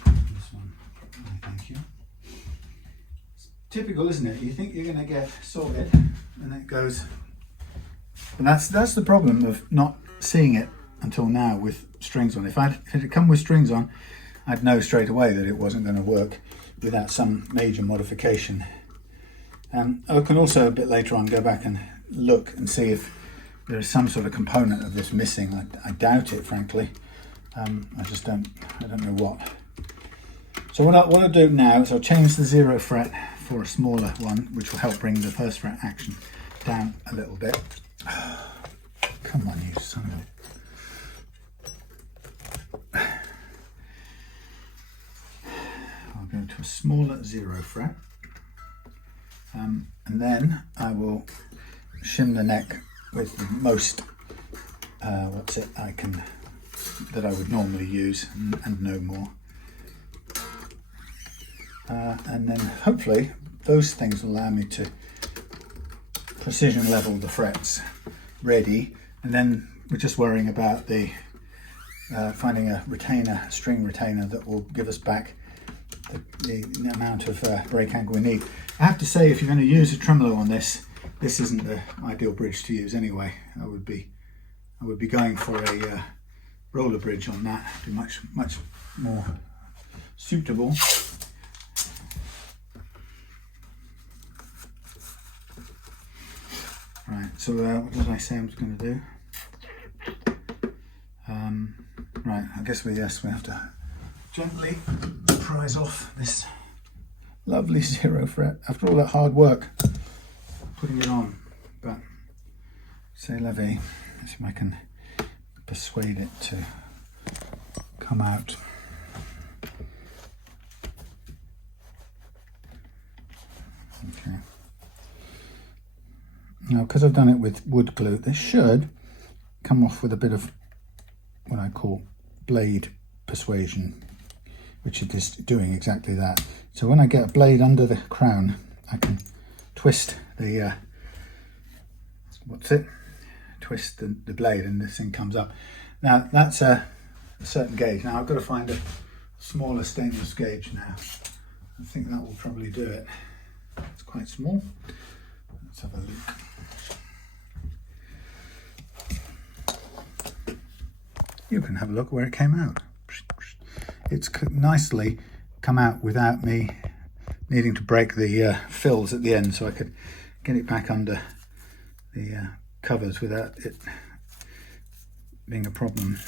This one. Thank you. It's typical, isn't it? You think you're going to get sorted, and it goes. And that's the problem of not seeing it until now with strings on. If it had come with strings on, I'd know straight away that it wasn't going to work without some major modification. I can also a bit later on go back and look and see if there is some sort of component of this missing. I doubt it, frankly. I don't know what. So what I'll do now is I'll change the 0 fret for a smaller one, which will help bring the first fret action down a little bit. Come on, you son of a... I'll go to a smaller 0 fret. And then I will shim the neck with the most, that I would normally use and no more. And then hopefully those things will allow me to precision level the frets ready, and then we're just worrying about the finding a string retainer that will give us back the amount of break angle we need. I have to say, if you're going to use a tremolo on this isn't the ideal bridge to use anyway. I would be going for a roller bridge on that. It'd be much more suitable. Right, so what did I say I was going to do? Right, I guess we have to gently prise off this lovely 0 fret after all that hard work putting it on. But c'est la vie. Let's see if I can persuade it to come out. Okay. Now, because I've done it with wood glue, this should come off with a bit of what I call blade persuasion, which it is doing exactly that. So when I get a blade under the crown, I can twist the twist the blade, and this thing comes up. Now that's a certain gauge. Now I've got to find a smaller stainless gauge now. I think that will probably do it. It's quite small. Let's have a look. You can have a look where it came out. It's nicely come out without me needing to break the fills at the end, so I could get it back under the covers without it being a problem.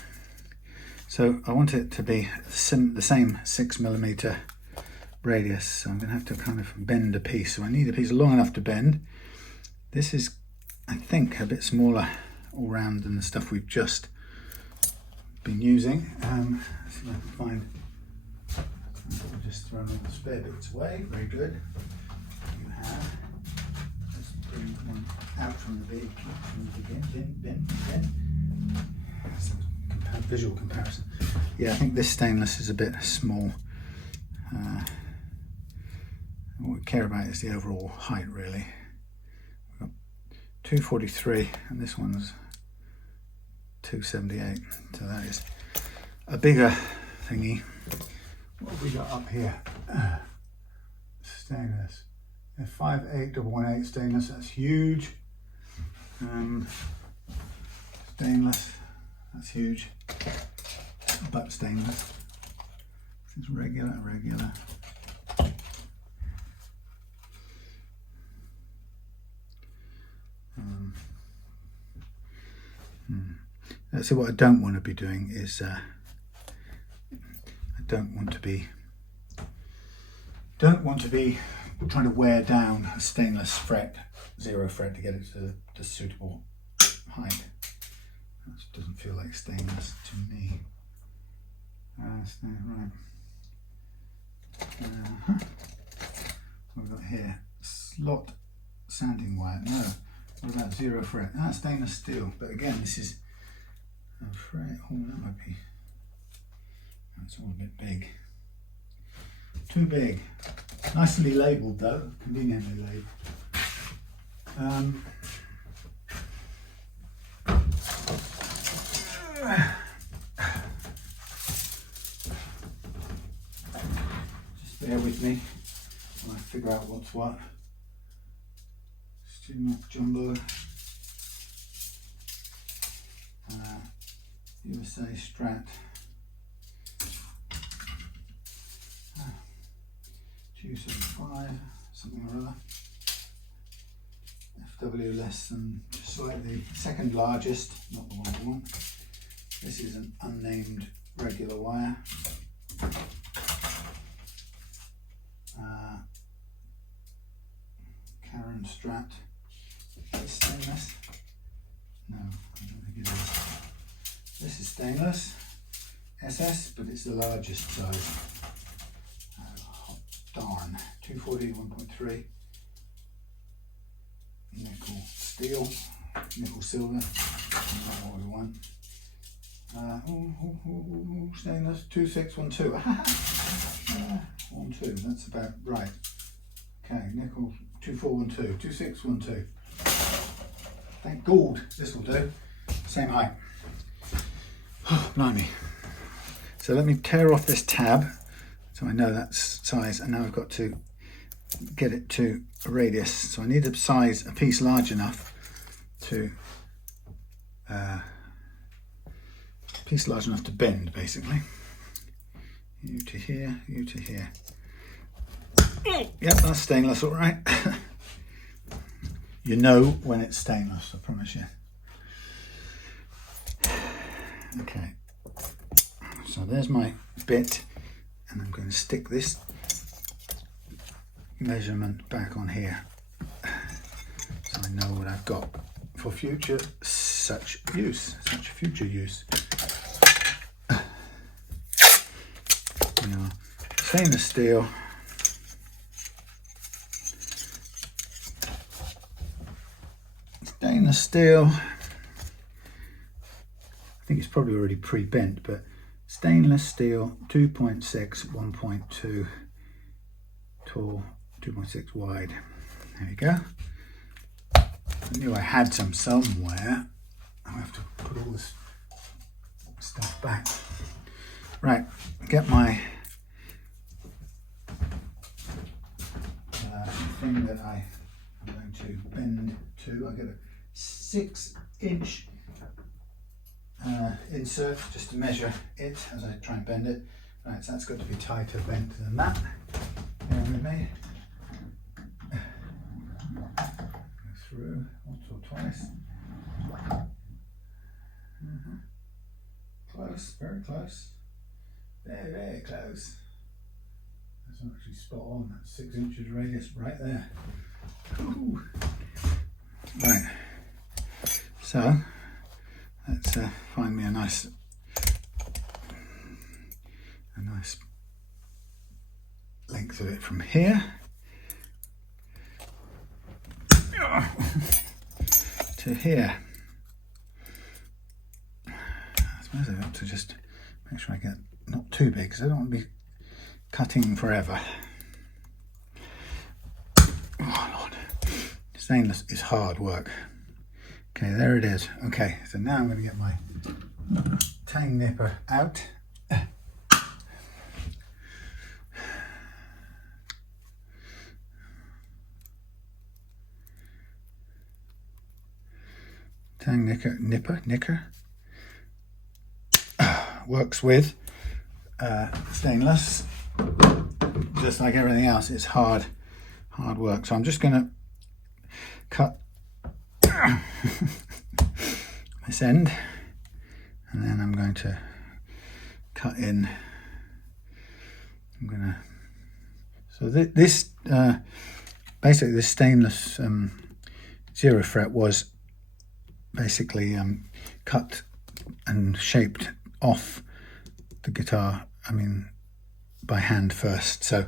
So I want it to be the same 6mm radius, so I'm going to have to kind of bend a piece. So I need a piece long enough to bend. This is, I think, a bit smaller all round than the stuff we've just been using. So I can find, I'll just throw all the spare bits away. Very good. You have, let's bring one out from the big bin. Visual comparison. Yeah, I think this stainless is a bit small. What we care about is the overall height, really. We've got 243 and this one's 278, so that is a bigger thingy. What have we got up here? Stainless. 58118 stainless, that's huge. Stainless, that's huge. But stainless. This is regular. So what I don't want to be doing is I don't want to be trying to wear down a stainless fret, 0 fret, to get it to the suitable height. That doesn't feel like stainless to me. Right. What have we got here? Slot sanding wire. No. What about 0 fret? Stainless steel. But again, this is a fret. Oh, that might be. That's all a bit big. Too big. Nicely labelled though. Conveniently labelled. Just bear with me while I figure out what's what. StewMac Jumbo, USA Strat, Q75, something or other, FW less than just slightly, second largest, not the one I want. This is an unnamed regular wire. Karen strap. Is stainless? No, I don't think it is. This is stainless SS, but it's the largest size. Oh, darn. 240 1.3. Nickel steel, nickel silver. Not what we want. Stainless 2612. 12. That's about right. Okay, nickel 2412, 2612. Thank God this will do. Same height. Oh, blimey. So let me tear off this tab so I know that's size, and now I've got to get it to a radius. So I need a size, a piece large enough to bend, basically. You to here, you to here. Yep, that's stainless, all right. You know when it's stainless, I promise you. Okay, so there's my bit, and I'm going to stick this measurement back on here so I know what I've got for future future use. Now, stainless steel. Stainless steel. I think it's probably already pre-bent, but stainless steel, 2.6, 1.2 tall, 2.6 wide. There you go. I knew I had some somewhere. I'll have to put all this stuff back. Right, get my thing that I am going to bend to. I get a 6-inch insert just to measure it as I try and bend it. Right, so that's got to be tighter bent than that. Bear with me. Go through once or twice. Close, very close. Very, very close. That's actually spot on. That's 6 inches radius right there. Ooh. Right. So let's find me a nice length of it from here to here. I suppose I ought to just make sure I get not too big, because I don't want to be cutting forever. Oh Lord, stainless is hard work. Okay, there it is. Okay, so now I'm going to get my tang nipper out. Tang nipper works with stainless, just like everything else. It's hard work. So I'm just going to cut this end, and then I'm going to cut in. So this basically this stainless zero fret was basically cut and shaped off the guitar, by hand first. So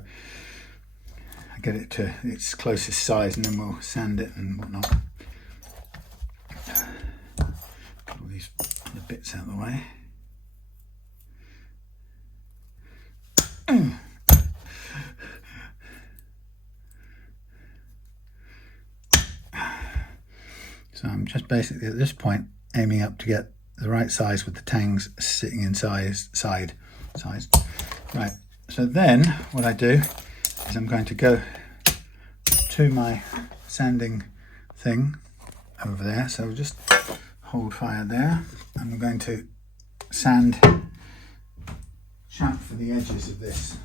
I get it to its closest size, and then we'll sand it and whatnot. Get all these bits out of the way. So I'm just basically at this point aiming up to get the right size with the tangs sitting inside size. Right, so then what I do is I'm going to go to my sanding thing over there. So just hold fire there. I'm going to sand chamfer the edges of this.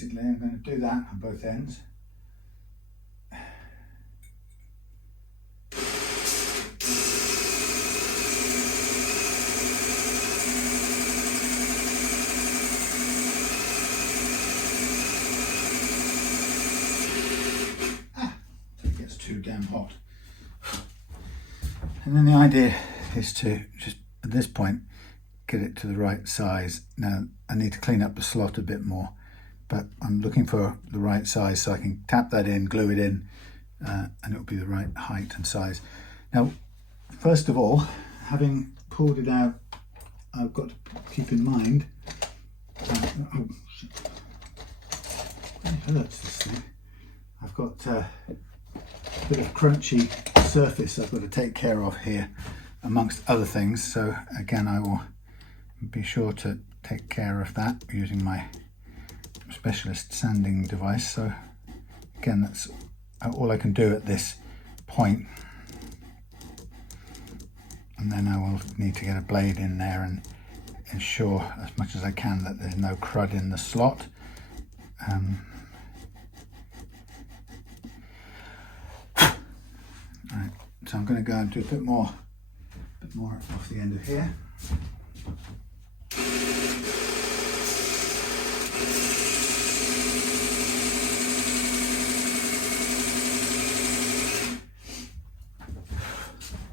basically I'm going to do that on both ends. It gets too damn hot. And then the idea is to just at this point get it to the right size. Now I need to clean up the slot a bit more, but I'm looking for the right size so I can tap that in, glue it in, and it'll be the right height and size. Now, first of all, having pulled it out, I've got to keep in mind, oh shit, it hurts this thing. I've got a bit of crunchy surface I've got to take care of here, amongst other things. So again, I will be sure to take care of that using my specialist sanding device. So again, that's all I can do at this point, and then I will need to get a blade in there and ensure as much as I can that there's no crud in the slot. Right, so I'm going to go and do a bit more off the end of here.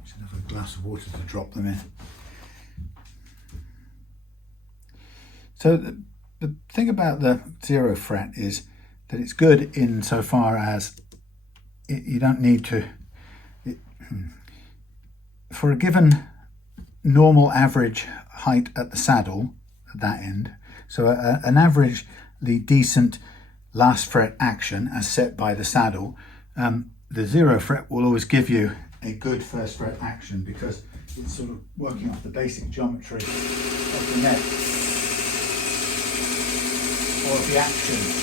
Should have a glass of water to drop them in. So the thing about the zero fret is that it's good in so far as you don't need to, for a given normal average height at the saddle at that end, so an averagely decent last fret action as set by the saddle, the zero fret will always give you a good first fret action because it's sort of working off the basic geometry of the neck or of the action.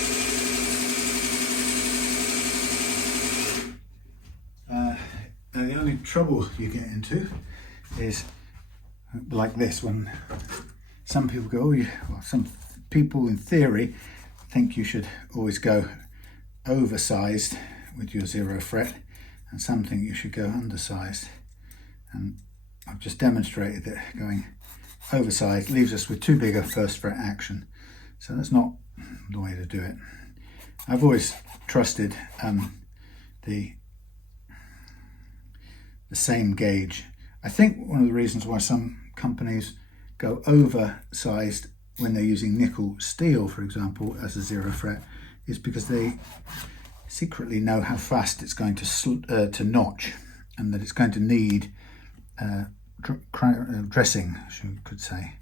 Now the only trouble you get into is like this, when some people go, well, some people in theory think you should always go oversized with your zero fret, and some think you should go undersized. And I've just demonstrated that going oversized leaves us with too big a first fret action. So that's not the way to do it. I've always trusted the same gauge. I think one of the reasons why some companies go oversized when they're using nickel steel, for example, as a zero fret, is because they secretly know how fast it's going to notch, and that it's going to need dressing, you could say.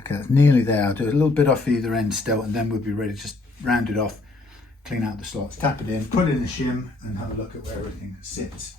Okay, that's nearly there. I'll do a little bit off either end still, and then we'll be ready to just round it off, clean out the slots, tap it in, put it in the shim, and have a look at where everything sits.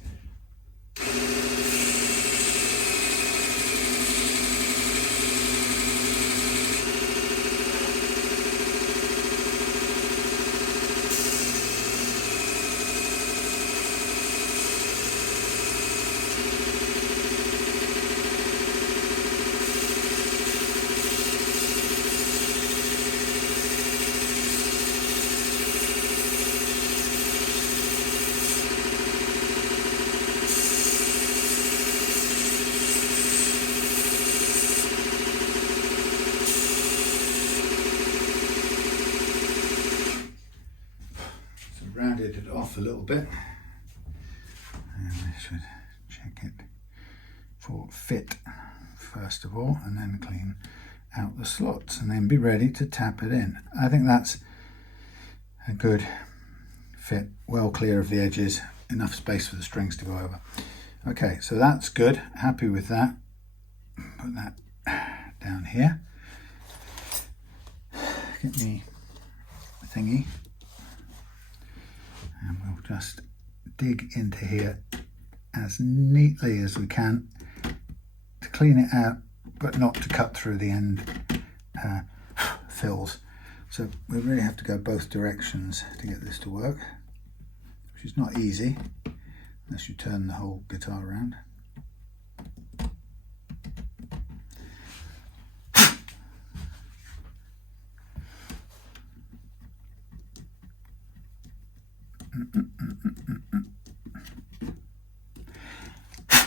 Rounded it off a little bit, and I should check it for fit first of all, and then clean out the slots, and then be ready to tap it in. I think that's a good fit, well clear of the edges, enough space for the strings to go over. Okay, so that's good, happy with that. Put that down here. Get me a thingy, and we'll just dig into here as neatly as we can to clean it out, but not to cut through the end fills. So we really have to go both directions to get this to work, which is not easy unless you turn the whole guitar around. I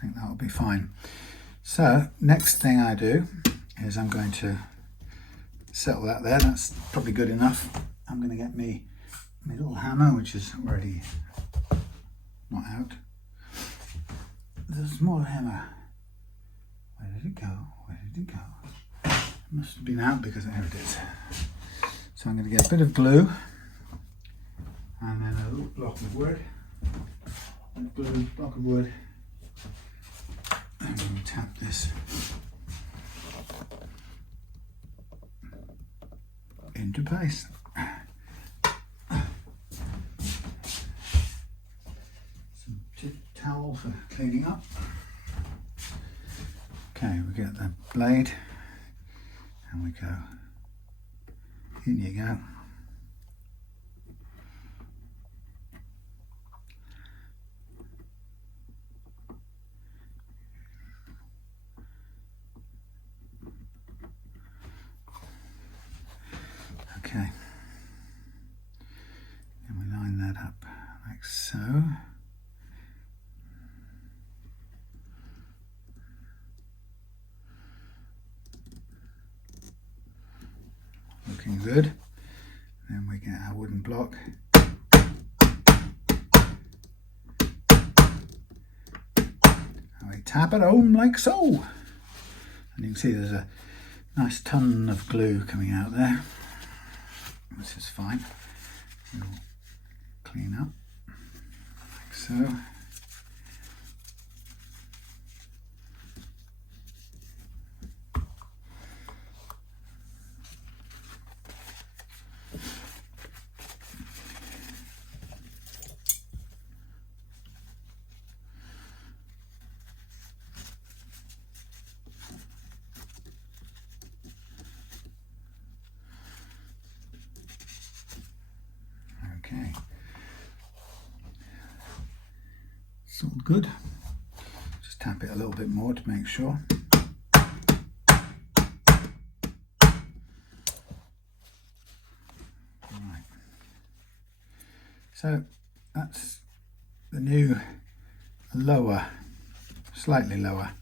think that'll be fine. So next thing I do is I'm going to settle that there. That's probably good enough. I'm going to get my little hammer, which is already not out. There's a small hammer. Where did it go? Where did it go? It must have been out because there it is. So I'm going to get a bit of glue and then a little block of wood. Glue, block of wood. And we'll tap this into place. Some towel for cleaning up. Okay, we get the blade and we go. In you go. Okay, and we line that up like so. Looking good. Then we get our wooden block. And we tap it home like so. And you can see there's a nice ton of glue coming out there. This is fine. We'll clean up like so. Okay, it's all good. Just tap it a little bit more to make sure. Right. So that's the new lower, slightly lower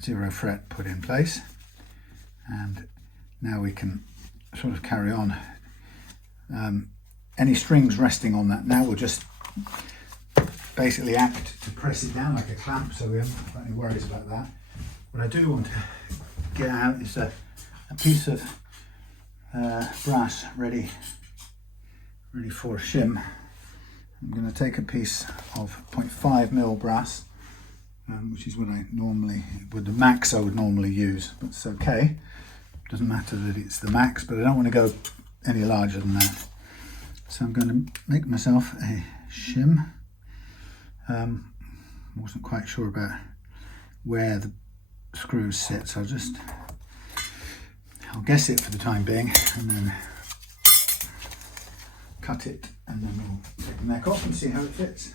zero fret put in place, and now we can sort of carry on. Any strings resting on that now will just basically act to press it down like a clamp, so we haven't got any worries about that. What I do want to get out is a piece of brass ready for shim. I'm going to take a piece of 0.5mm brass, which is what I normally, with the max I would normally use, but it's okay. Doesn't matter that it's the max, but I don't want to go any larger than that. So I'm going to make myself a shim. Wasn't quite sure about where the screws sit, so I'll guess it for the time being, and then cut it, and then we'll take the neck off and see how it fits.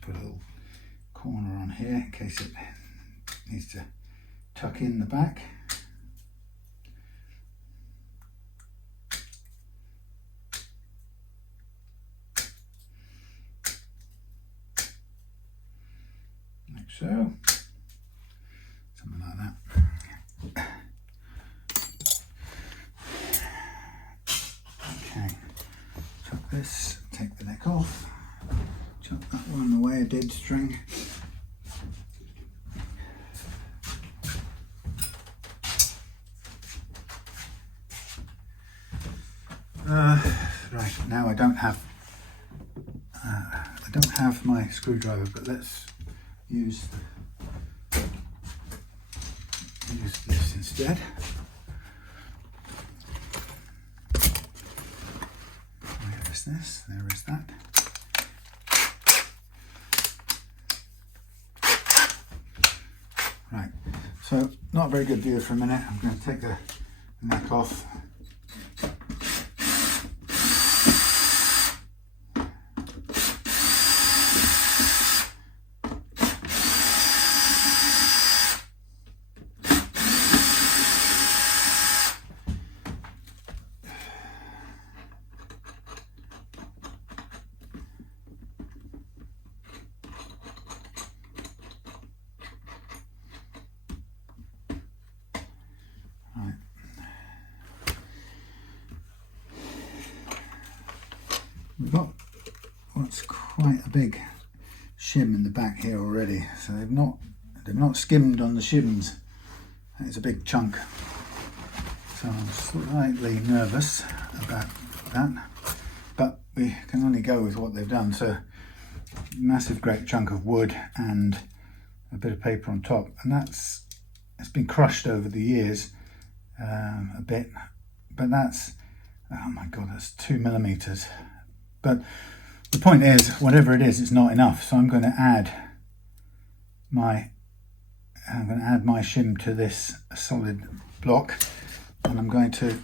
Put a little corner on here in case it needs to tuck in the back. Like so. Something like that. Okay. Tuck this, take the neck off. Chuck that one away, a dead string. Right, now I don't have my screwdriver, but let's use this instead. Where is this? There is that. Right, so not a very good view for a minute. I'm going to take the neck off. quite a big shim in the back here already, so they've not skimmed on the shims. It's a big chunk, so I'm slightly nervous about that, but we can only go with what they've done. So massive great chunk of wood and a bit of paper on top, and it's been crushed over the years a bit, but that's, oh my god, that's 2 millimeters. But the point is, whatever it is, it's not enough, so I'm going to add my shim to this solid block, and I'm going to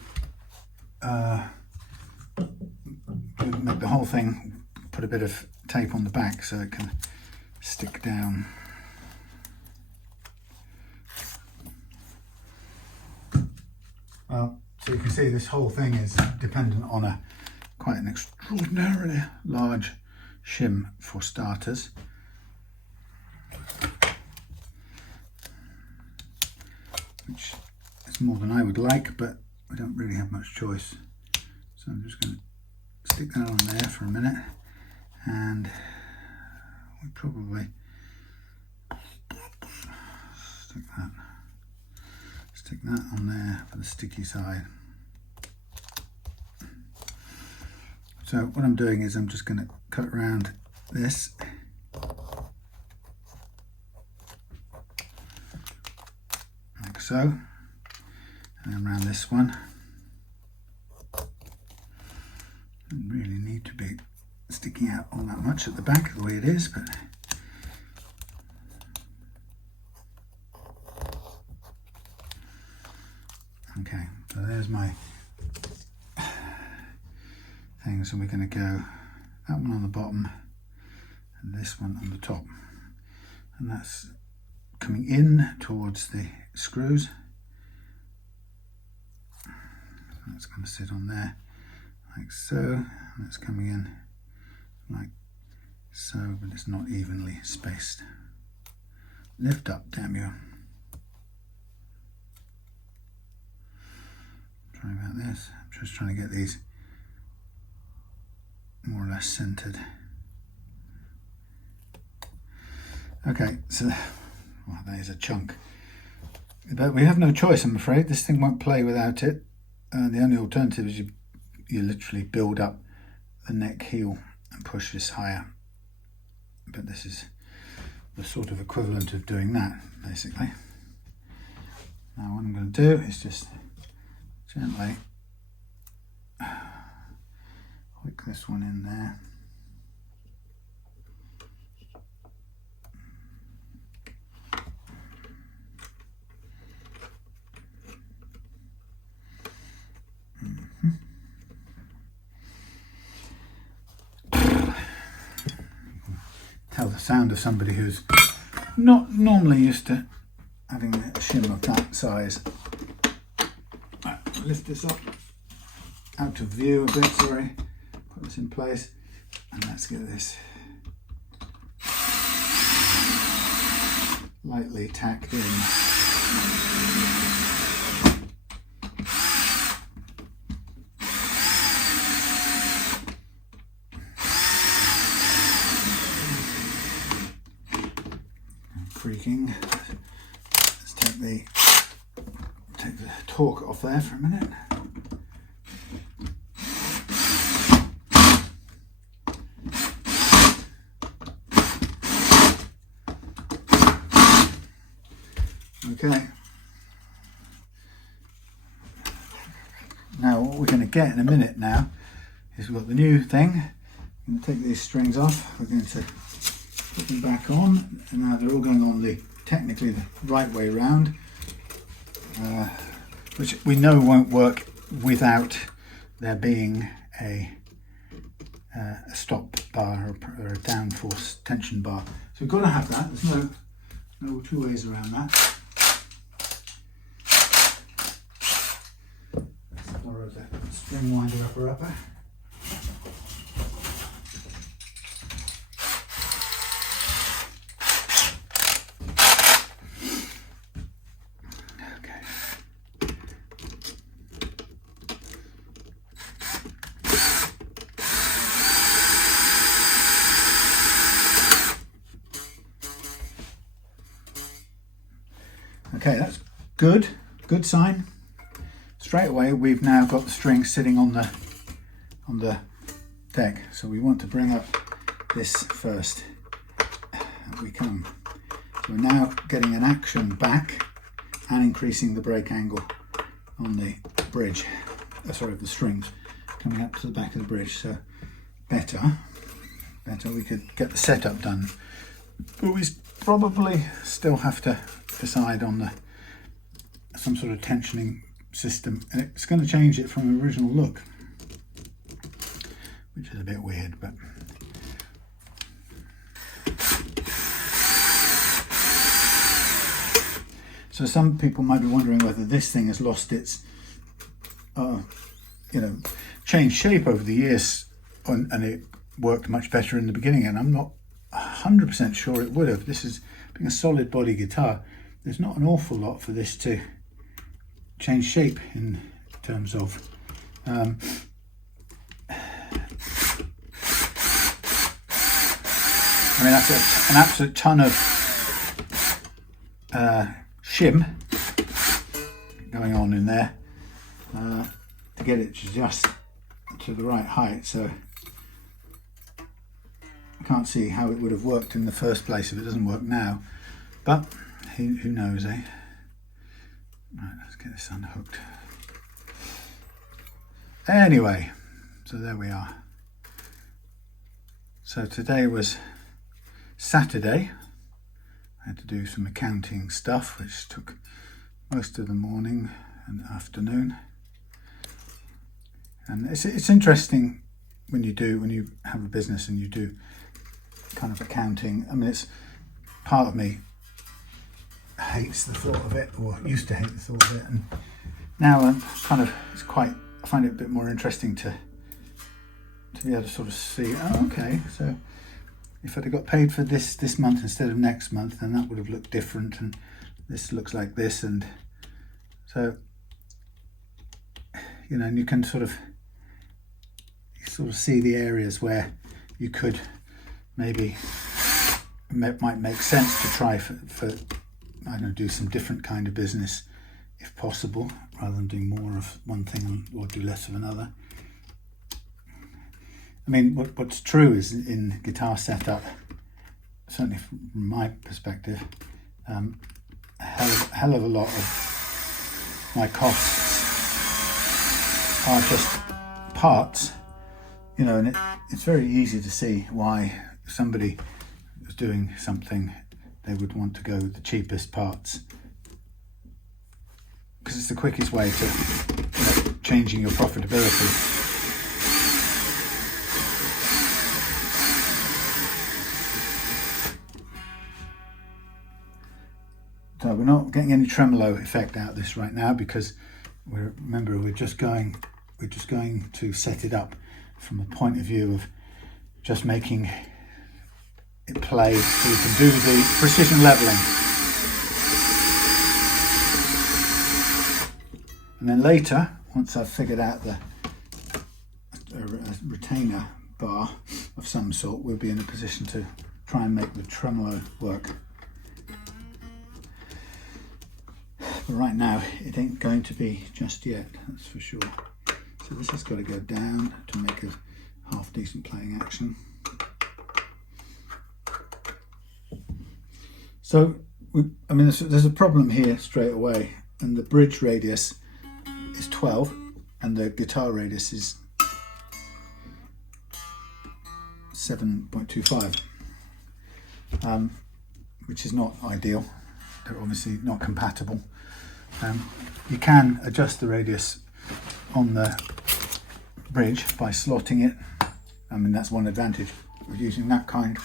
make the whole thing, put a bit of tape on the back so it can stick down. Well, so you can see this whole thing is dependent on quite an extraordinarily large shim for starters. Which is more than I would like, but we don't really have much choice. So I'm just going to stick that on there for a minute, and we probably stick that on there for the sticky side. So what I'm doing is I'm just going to cut around this, like so, and then around this one. Doesn't really need to be sticking out all that much at the back the way it is, but okay, so there's my thing. So we're going to go that one on the bottom and this one on the top, and that's coming in towards the screws. That's going to sit on there like so, and it's coming in like so, but it's not evenly spaced. Lift up, damn you. Sorry about this. I'm just trying to get these more or less centered. Okay, so well, that is a chunk, but we have no choice, I'm afraid. This thing won't play without it. The only alternative is you literally build up the neck heel and push this higher, but this is the sort of equivalent of doing that, basically. Now what I'm going to do is just gently hook this one in there. Tell the sound of somebody who's not normally used to having a shim of that size. Right, lift this up out of view a bit, sorry. Put this in place, and let's get this lightly tacked in. Creaking. Let's take the torque off there for a minute. Okay. Now what we're going to get in a minute now is we've got the new thing. I'm going to take these strings off. We're going to put them back on, and now they're all going on technically the right way round, which we know won't work without there being a stop bar or a downforce tension bar. So we've got to have that. There's no two ways around that. Let's borrow the string winder upper. Okay, that's good sign. Straight away we've now got the string sitting on the deck, so we want to bring up this first. We come. So we're now getting an action back and increasing the break angle on the bridge, sorry, the strings coming up to the back of the bridge. So better we could get the setup done, but we probably still have to decide on some sort of tensioning system, and it's going to change it from the original look, which is a bit weird. But so some people might be wondering whether this thing has lost its changed shape over the years, and it worked much better in the beginning, and I'm not 100% sure it would have. This is being a solid body guitar, there's not an awful lot for this to change shape in terms of I mean, that's an absolute ton of shim going on in there to get it just to the right height, so I can't see how it would have worked in the first place if it doesn't work now, but who knows, eh? Right, let's get this unhooked. Anyway, so there we are. So today was Saturday. I had to do some accounting stuff, which took most of the morning and afternoon. And it's interesting when you have a business and you do kind of accounting. I mean, it's part of me hates the thought of it, or used to hate the thought of it, and now I find it a bit more interesting to be able to sort of see, oh, okay, so if I'd have got paid for this month instead of next month, then that would have looked different, and this looks like this, and so and you can sort of see the areas where you could maybe might make sense to try for I don't know, do some different kind of business if possible, rather than doing more of one thing or do less of another. I mean, what's true is in guitar setup, certainly from my perspective, a hell of a lot of my costs are just parts, and it's very easy to see why somebody was doing something, they would want to go with the cheapest parts, because it's the quickest way to changing your profitability. So we're not getting any tremolo effect out of this right now, because we're just going to set it up from a point of view of just making it play so we can do the precision leveling. And then later, once I've figured out a retainer bar of some sort, we'll be in a position to try and make the tremolo work. But right now, it ain't going to be just yet, that's for sure. So this has got to go down to make a half decent playing action. So, there's a problem here straight away, and the bridge radius is 12 and the guitar radius is 7.25, which is not ideal. They're obviously not compatible. You can adjust the radius on the bridge by slotting it. That's one advantage of using that kind.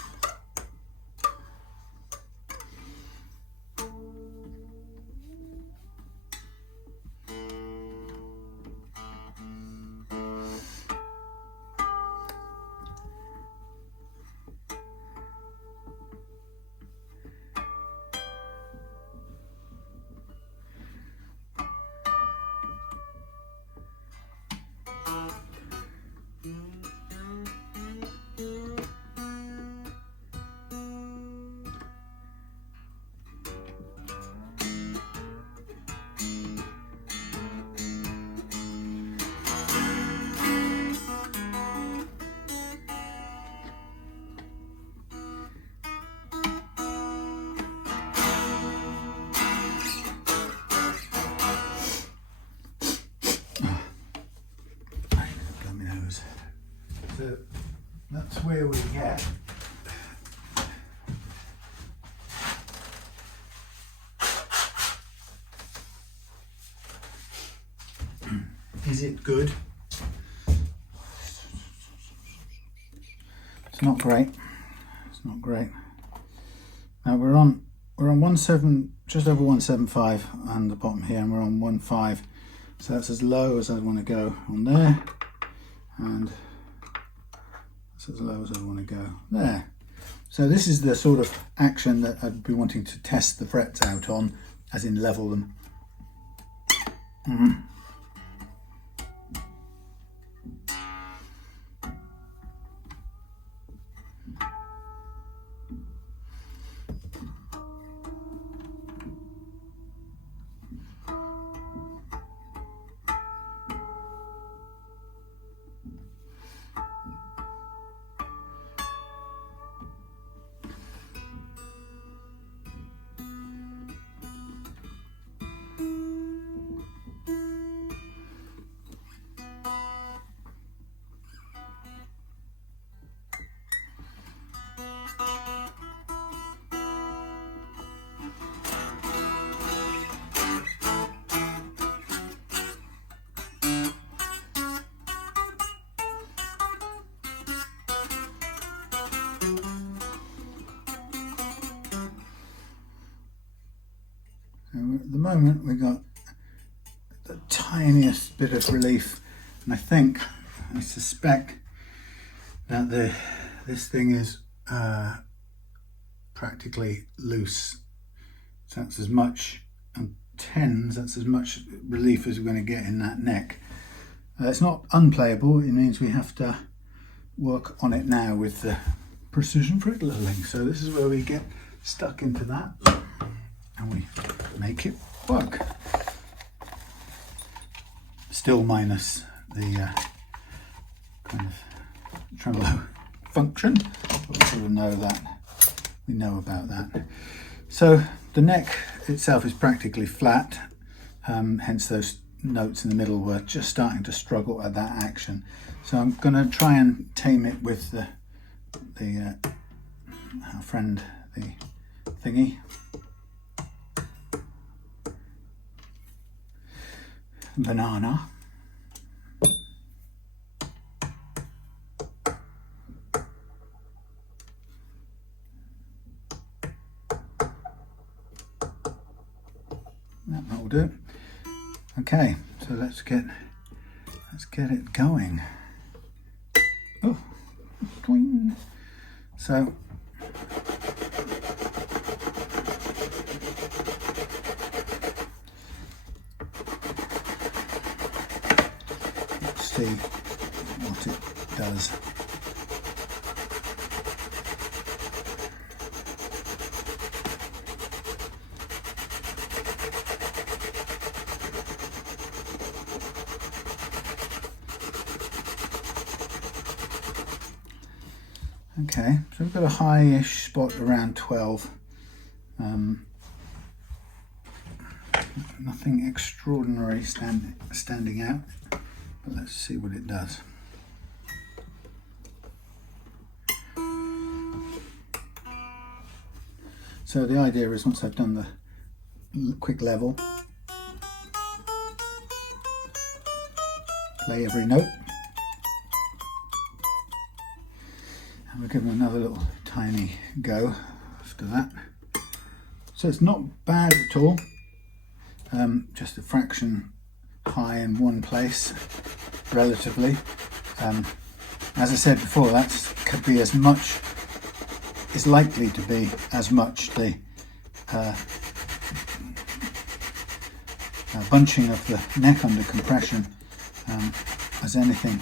So that's where we get is it good? It's not great. It's not great. Now we're on 17, just over 175 on the bottom here, and we're on 1.5. So that's as low as I want to go on there, and that's as low as I want to go there. So this is the sort of action that I'd be wanting to test the frets out on, as in level them. At the moment we got the tiniest bit of relief, and I suspect that this thing is practically loose. So that's as much, and tens, that's as much relief as we're going to get in that neck. It's not unplayable, it means we have to work on it now with the precision fret leveling. So this is where we get stuck into that and we make it work. Still minus the kind of tremolo function, but we sort of know that, we know about that. So the neck itself is practically flat, hence those notes in the middle were just starting to struggle at that action. So I'm going to try and tame it with our friend, the thingy. Banana. That will do. Okay, so let's get it going. Oh, twing. So let's see what it does. Okay, so we've got a high-ish spot around 12. Nothing extraordinary standing out, but let's see what it does. So the idea is, once I've done the quick level, play every note. And we'll give them another little tiny go after that. So it's not bad at all, just a fraction high in one place, relatively. As I said before, that could be as much, is likely to be as much the bunching of the neck under compression as anything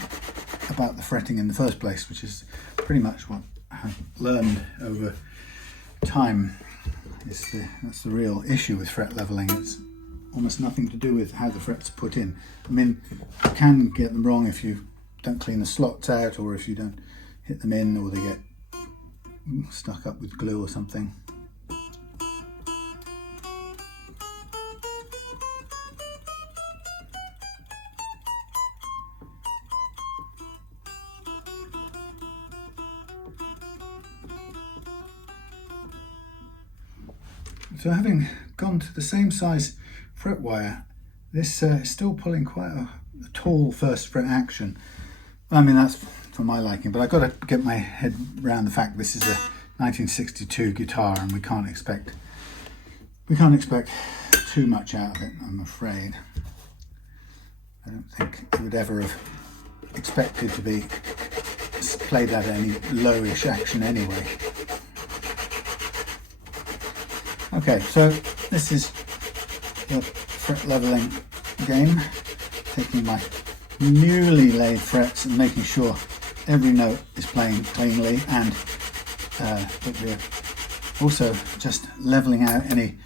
about the fretting in the first place, which is pretty much what I've learned over time. That's the real issue with fret leveling. It's almost nothing to do with how the frets are put in. I mean, you can get them wrong if you don't clean the slots out, or if you don't hit them in, or they get stuck up with glue or something. So having gone to the same size fret wire, this is still pulling quite a tall first fret action. I mean, that's for my liking, but I've got to get my head around the fact this is a 1962 guitar and we can't expect too much out of it, I'm afraid. I don't think I would ever have expected to be played at any lowish action anyway. Okay, so this is the fret leveling game, taking my newly laid frets and making sure every note is playing cleanly, and that we're also just leveling out any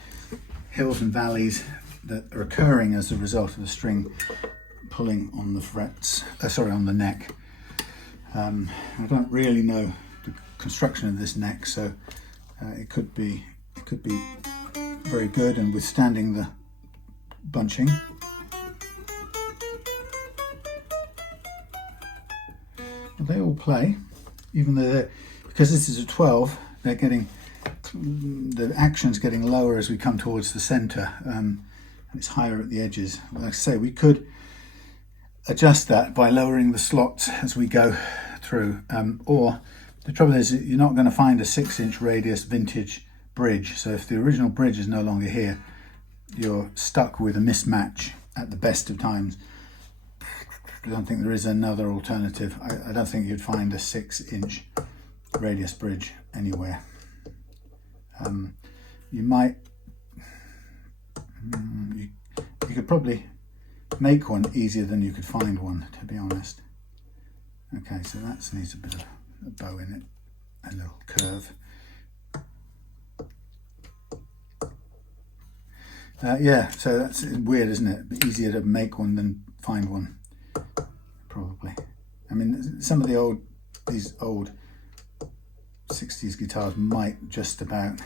hills and valleys that are occurring as a result of the string pulling on the frets, on the neck. I don't really know the construction of this neck, so it could be very good and withstanding the bunching. Well, they all play, even though because this is a 12, they're getting the action's getting lower as we come towards the center, and it's higher at the edges. Like I say, we could adjust that by lowering the slots as we go through, or the trouble is you're not going to find a 6-inch radius vintage bridge, so if the original bridge is no longer here, you're stuck with a mismatch at the best of times. I don't think there is another alternative. I don't think you'd find a 6-inch radius bridge anywhere. You might, you could probably make one easier than you could find one, to be honest. Okay, so that needs a bit of a bow in it, a little curve. Yeah, so that's weird, isn't it? Easier to make one than find one, probably. I mean, some of these old 60s guitars might just about,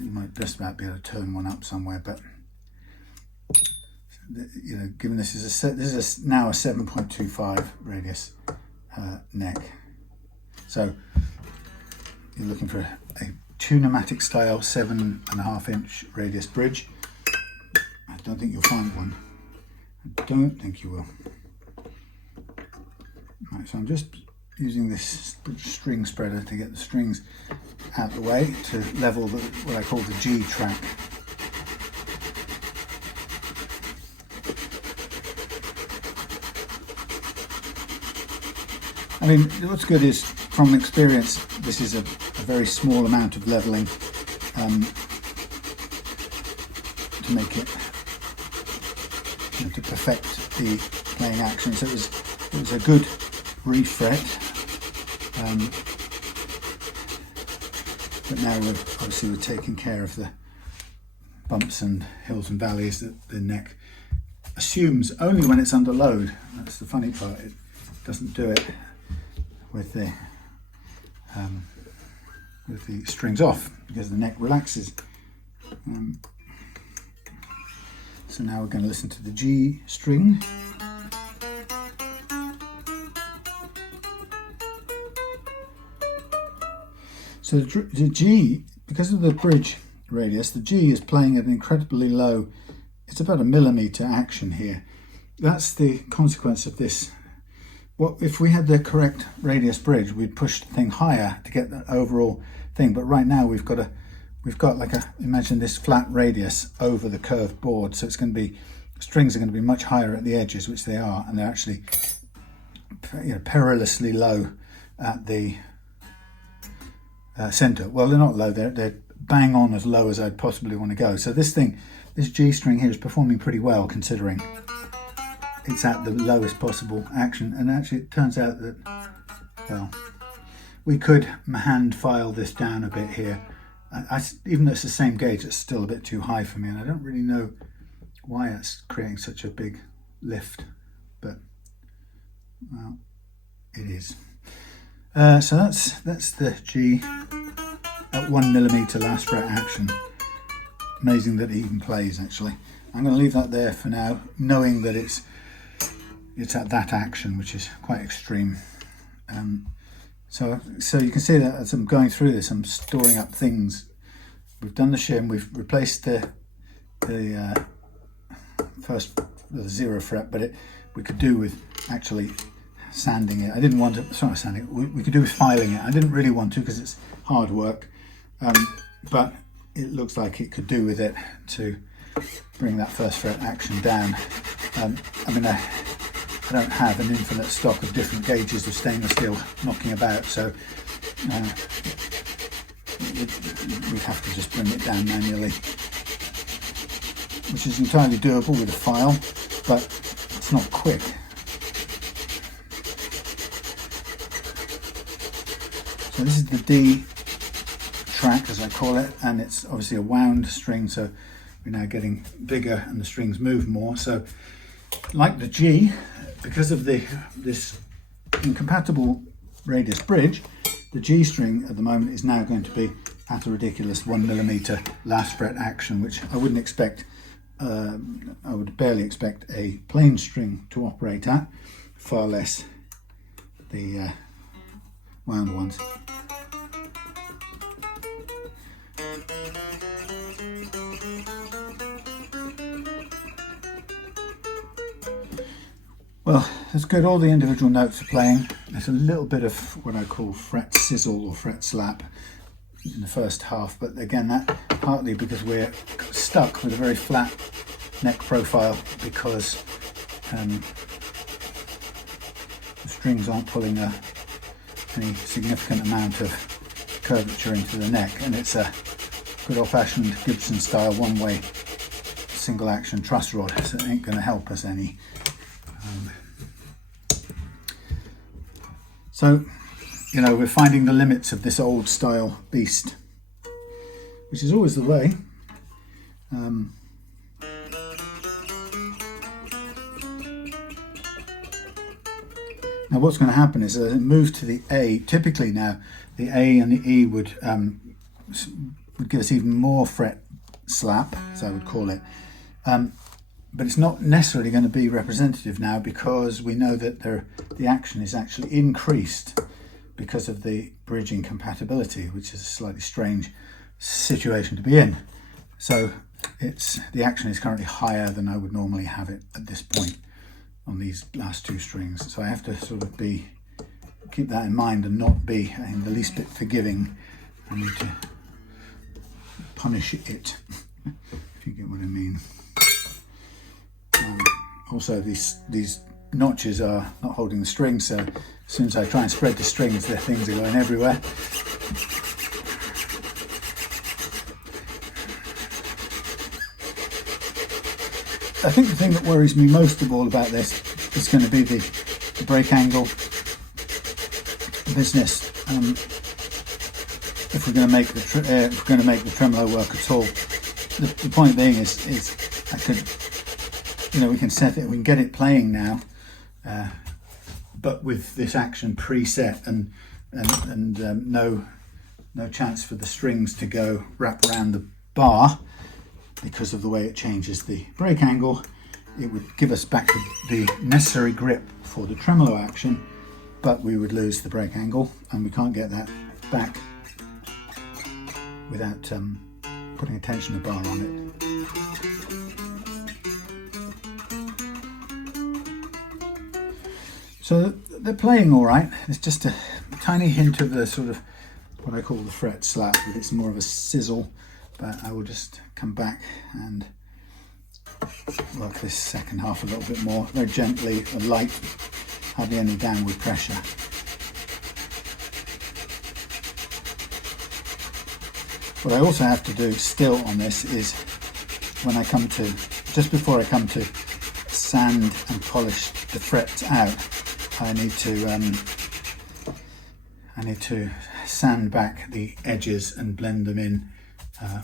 you might just about be able to turn one up somewhere, but you know, given this is now a 7.25 radius neck, so you're looking for a StewMac style 7.5-inch radius bridge. I don't think you'll find one. I don't think you will. Right, so I'm just using this string spreader to get the strings out the way to level what I call the G track. I mean, what's good is, from experience, this is a very small amount of leveling to make it, you know, to perfect the playing action. So it was a good refret, but now we're taking care of the bumps and hills and valleys that the neck assumes only when it's under load. That's the funny part. It doesn't do it with the strings off, because the neck relaxes. So now we're going to listen to the G string. So the G, because of the bridge radius, the G is playing at an incredibly low, it's about 1 millimeter action here. That's the consequence of this. What if we had the correct radius bridge, we'd push the thing higher to get the overall thing, but right now we've got imagine this flat radius over the curved board, so it's going to be, strings are going to be much higher at the edges, which they are, and they're actually, you know, perilously low at the center. Well, they're not low, they're bang on as low as I'd possibly want to go. So this G string here is performing pretty well, considering it's at the lowest possible action. And actually it turns out that, well, we could hand file this down a bit here. Even though it's the same gauge, it's still a bit too high for me, and I don't really know why it's creating such a big lift, but well, it is. So that's the G at 1 millimeter last fret action. Amazing that it even plays, actually. I'm going to leave that there for now, knowing that it's at that action, which is quite extreme. So you can see that as I'm going through this, I'm storing up things we've done the shim, we've replaced the zero fret, but we could do with actually sanding it. I didn't want to, sorry, sanding it. We could do with filing it. I didn't really want to because it's hard work, but it looks like it could do with it to bring that first fret action down. I mean, I don't have an infinite stock of different gauges of stainless steel knocking about, so we'd have to just bring it down manually, which is entirely doable with a file, but it's not quick. So this is the D track, as I call it, and it's obviously a wound string, so we're now getting bigger and the strings move more. So like the G, because of this incompatible radius bridge, the G string at the moment is now going to be at a ridiculous 1mm last fret action, which I wouldn't expect. I would barely expect a plain string to operate at, far less the wound ones. Well, that's good. All the individual notes are playing. There's a little bit of what I call fret sizzle or fret slap in the first half, but again, that partly because we're stuck with a very flat neck profile because the strings aren't pulling any significant amount of curvature into the neck, and it's a good old-fashioned Gibson style one-way single action truss rod, so it ain't going to help us any. So, you know, we're finding the limits of this old style beast, which is always the way. Now what's going to happen is as it moves to the A, typically now the A and the E would give us even more fret slap, as I would call it. But it's not necessarily going to be representative now, because we know that the action is actually increased because of the bridge incompatibility, which is a slightly strange situation to be in. So the action is currently higher than I would normally have it at this point on these last two strings. So I have to sort of keep that in mind and not be in the least bit forgiving. I need to punish it, if you get what I mean. Also, these notches are not holding the strings, so as soon as I try and spread the strings, the things are going everywhere. I think the thing that worries me most of all about this is going to be the break angle business. If we're going to make the tremolo work at all, the point being is I could. You know, we can set it, we can get it playing now, but with this action preset and no chance for the strings to go wrap around the bar because of the way it changes the break angle, it would give us back the necessary grip for the tremolo action, but we would lose the break angle, and we can't get that back without putting a tensioner bar on it. So they're playing all right. It's just a tiny hint of the sort of what I call the fret slap, but it's more of a sizzle. But I will just come back and work this second half a little bit more, very gently and light, hardly any downward pressure. What I also have to do still on this is just before I come to sand and polish the frets out, I need to sand back the edges and blend them in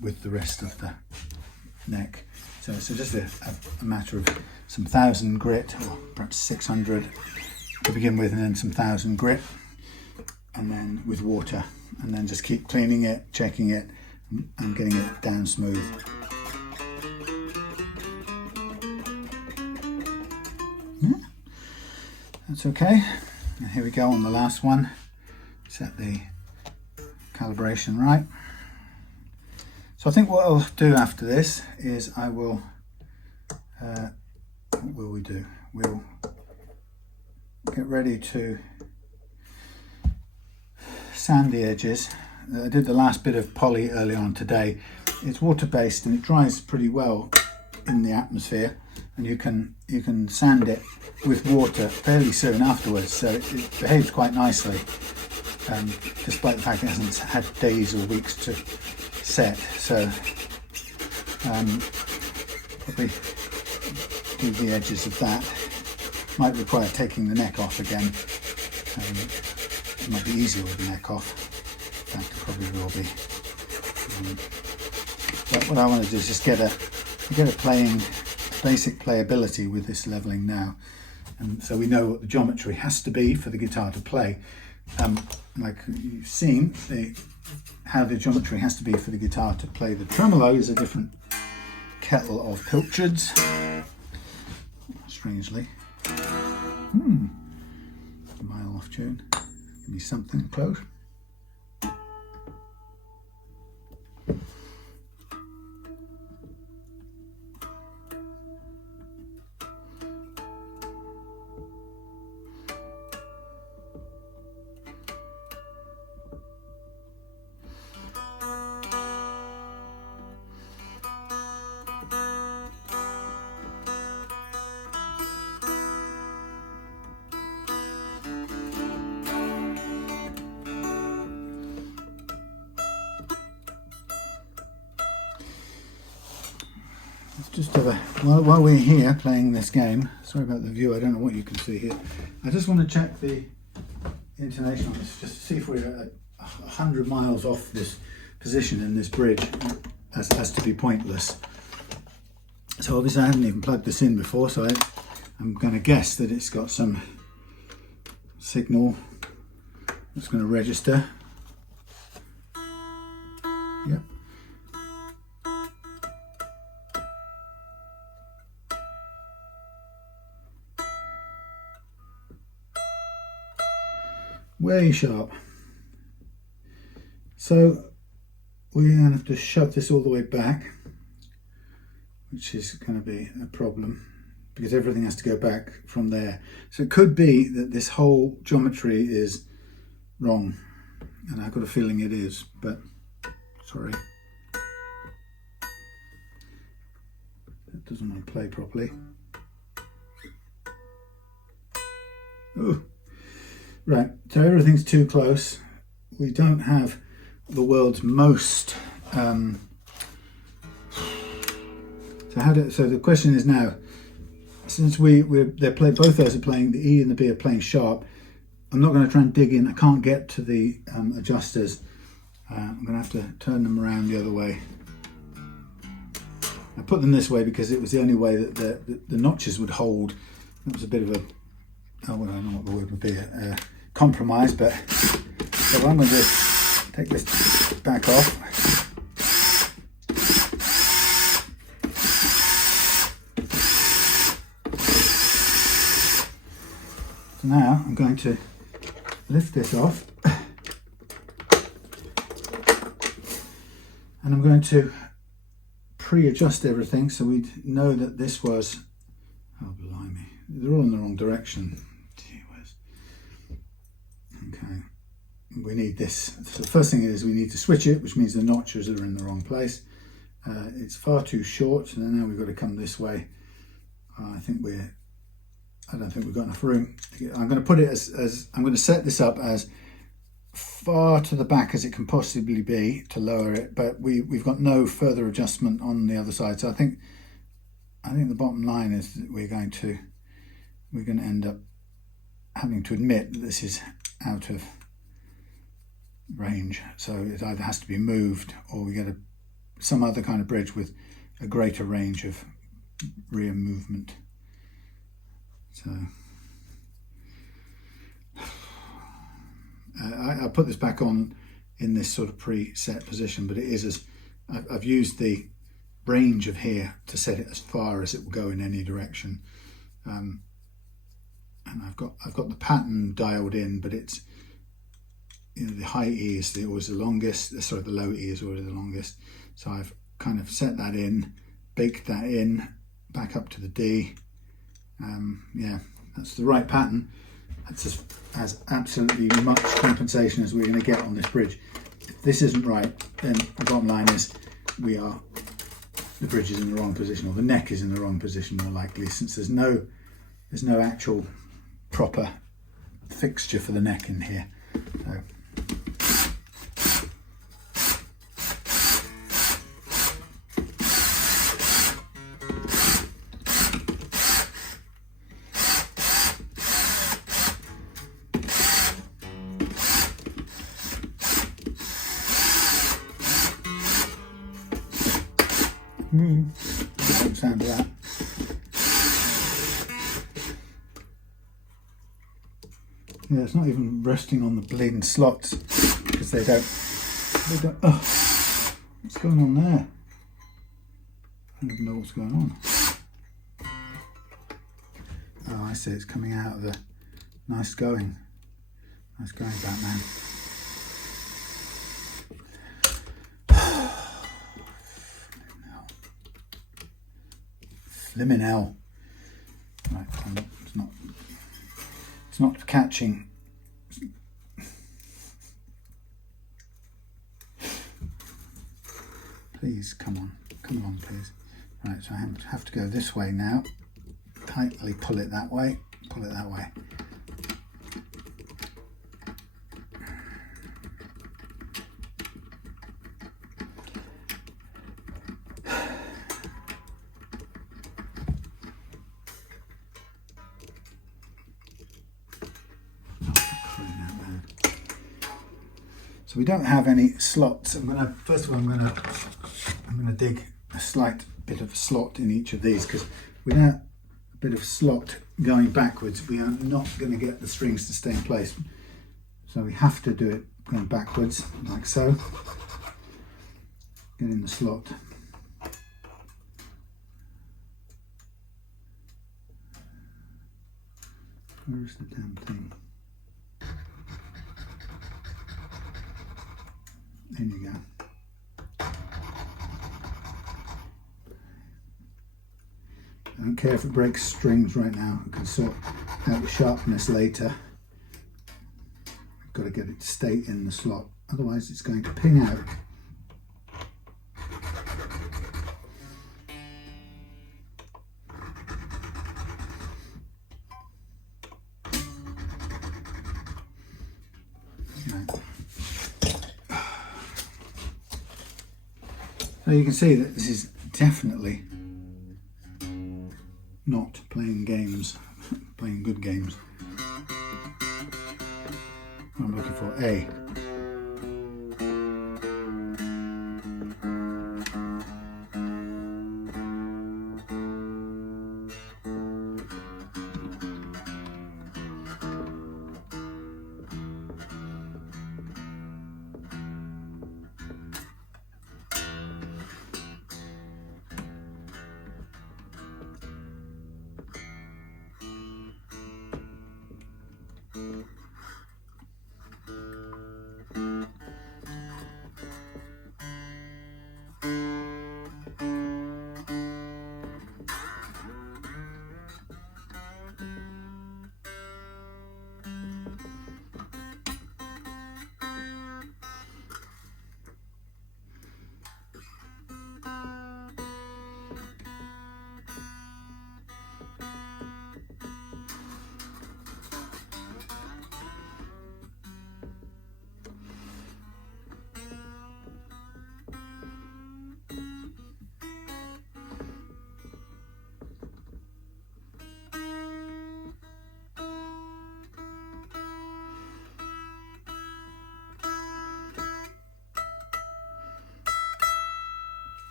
with the rest of the neck. So it's just a matter of some 1000 grit, or perhaps 600 to begin with, and then some 1000 grit, and then with water, and then just keep cleaning it, checking it, and getting it down smooth. That's okay. And here we go on the last one. Set the calibration right. So I think what I'll do after this is I will, what will we do? We'll get ready to sand the edges. I did the last bit of poly earlier on today. It's water-based and it dries pretty well in the atmosphere, and you can sand it with water fairly soon afterwards, so it behaves quite nicely, despite the fact it hasn't had days or weeks to set. So probably do the edges of that. Might require taking the neck off again. It might be easier with the neck off. That probably will be. But what I want to do is just get a basic playability with this leveling now, and so we know what the geometry has to be for the guitar to play. Like you've seen, how the geometry has to be for the guitar to play the tremolo is a different kettle of pilchards. Strangely, a mile off tune. Give me something close. Let's just have a, while we're here playing this game, sorry about the view, I don't know what you can see here. I just want to check the intonation on this, just to see if we're 100 miles off this position in this bridge. That has to be pointless. So obviously I haven't even plugged this in before, so I'm going to guess that it's got some signal that's going to register. Yep. Way sharp. So we're going to have to shove this all the way back, which is going to be a problem because everything has to go back from there. So it could be that this whole geometry is wrong, and I've got a feeling it is, but sorry. It doesn't want to play properly. Ooh. Right, so everything's too close. We don't have the world's most. So the question is now, since both those are playing, the E and the B are playing sharp. I'm not going to try and dig in. I can't get to the adjusters. I'm going to have to turn them around the other way. I put them this way because it was the only way that the notches would hold. It was a bit of a, I don't know what the word would be, compromise, but so I'm going to take this back off. So now I'm going to lift this off and I'm going to pre-adjust everything so we know that this was, oh blimey, they're all in the wrong direction. Okay, we need this. So the first thing is we need to switch it, which means the notches are in the wrong place. It's far too short, and then now we've got to come this way. I don't think we've got enough room. I'm going to put it as I'm going to set this up as far to the back as it can possibly be to lower it, but we've got no further adjustment on the other side. So I think the bottom line is that we're going to end up having to admit that this is out of range, so it either has to be moved or we get some other kind of bridge with a greater range of rear movement. So I put this back on in this sort of pre-set position, but it is as I've used the range of here to set it as far as it will go in any direction. And I've got the pattern dialed in, but it's, you know, the high E is always the longest. Sorry, the low E is always the longest. So I've kind of set that in, baked that in, back up to the D. Yeah, that's the right pattern. That's just as absolutely much compensation as we're going to get on this bridge. If this isn't right, then the bottom line is the bridge is in the wrong position, or the neck is in the wrong position more likely, since there's no actual proper fixture for the neck in here. So, sound of that. Yeah, it's not even resting on the bleeding slots because they don't. Oh, what's going on there? I don't even know what's going on. Oh, I see. It's coming out of the. Nice going, Batman. Flimin' hell. Right, it's not catching. Please, come on, please. Right, so I have to go this way now. Tightly pull it that way. So we don't have any slots. First of all, I'm gonna dig a slight bit of a slot in each of these, because without a bit of slot going backwards, we are not going to get the strings to stay in place. So we have to do it going backwards, like so. Get in the slot. Where's the damn thing? There you go. I don't care if it breaks strings right now. I can sort out the sharpness later. I've got to get it to stay in the slot, otherwise it's going to ping out. So you can see that this is definitely not playing games, playing good games. I'm looking for A.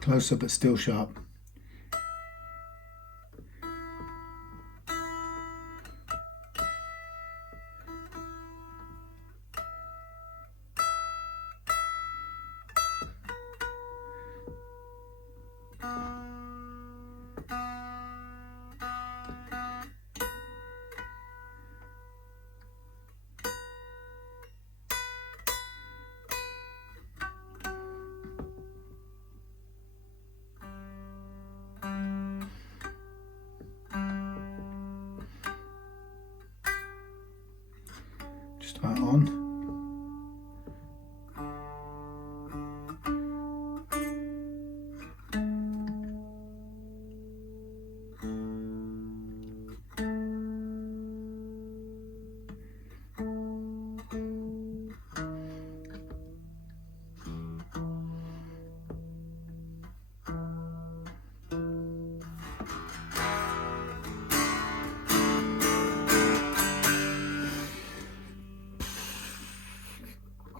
Closer but still sharp. just about on.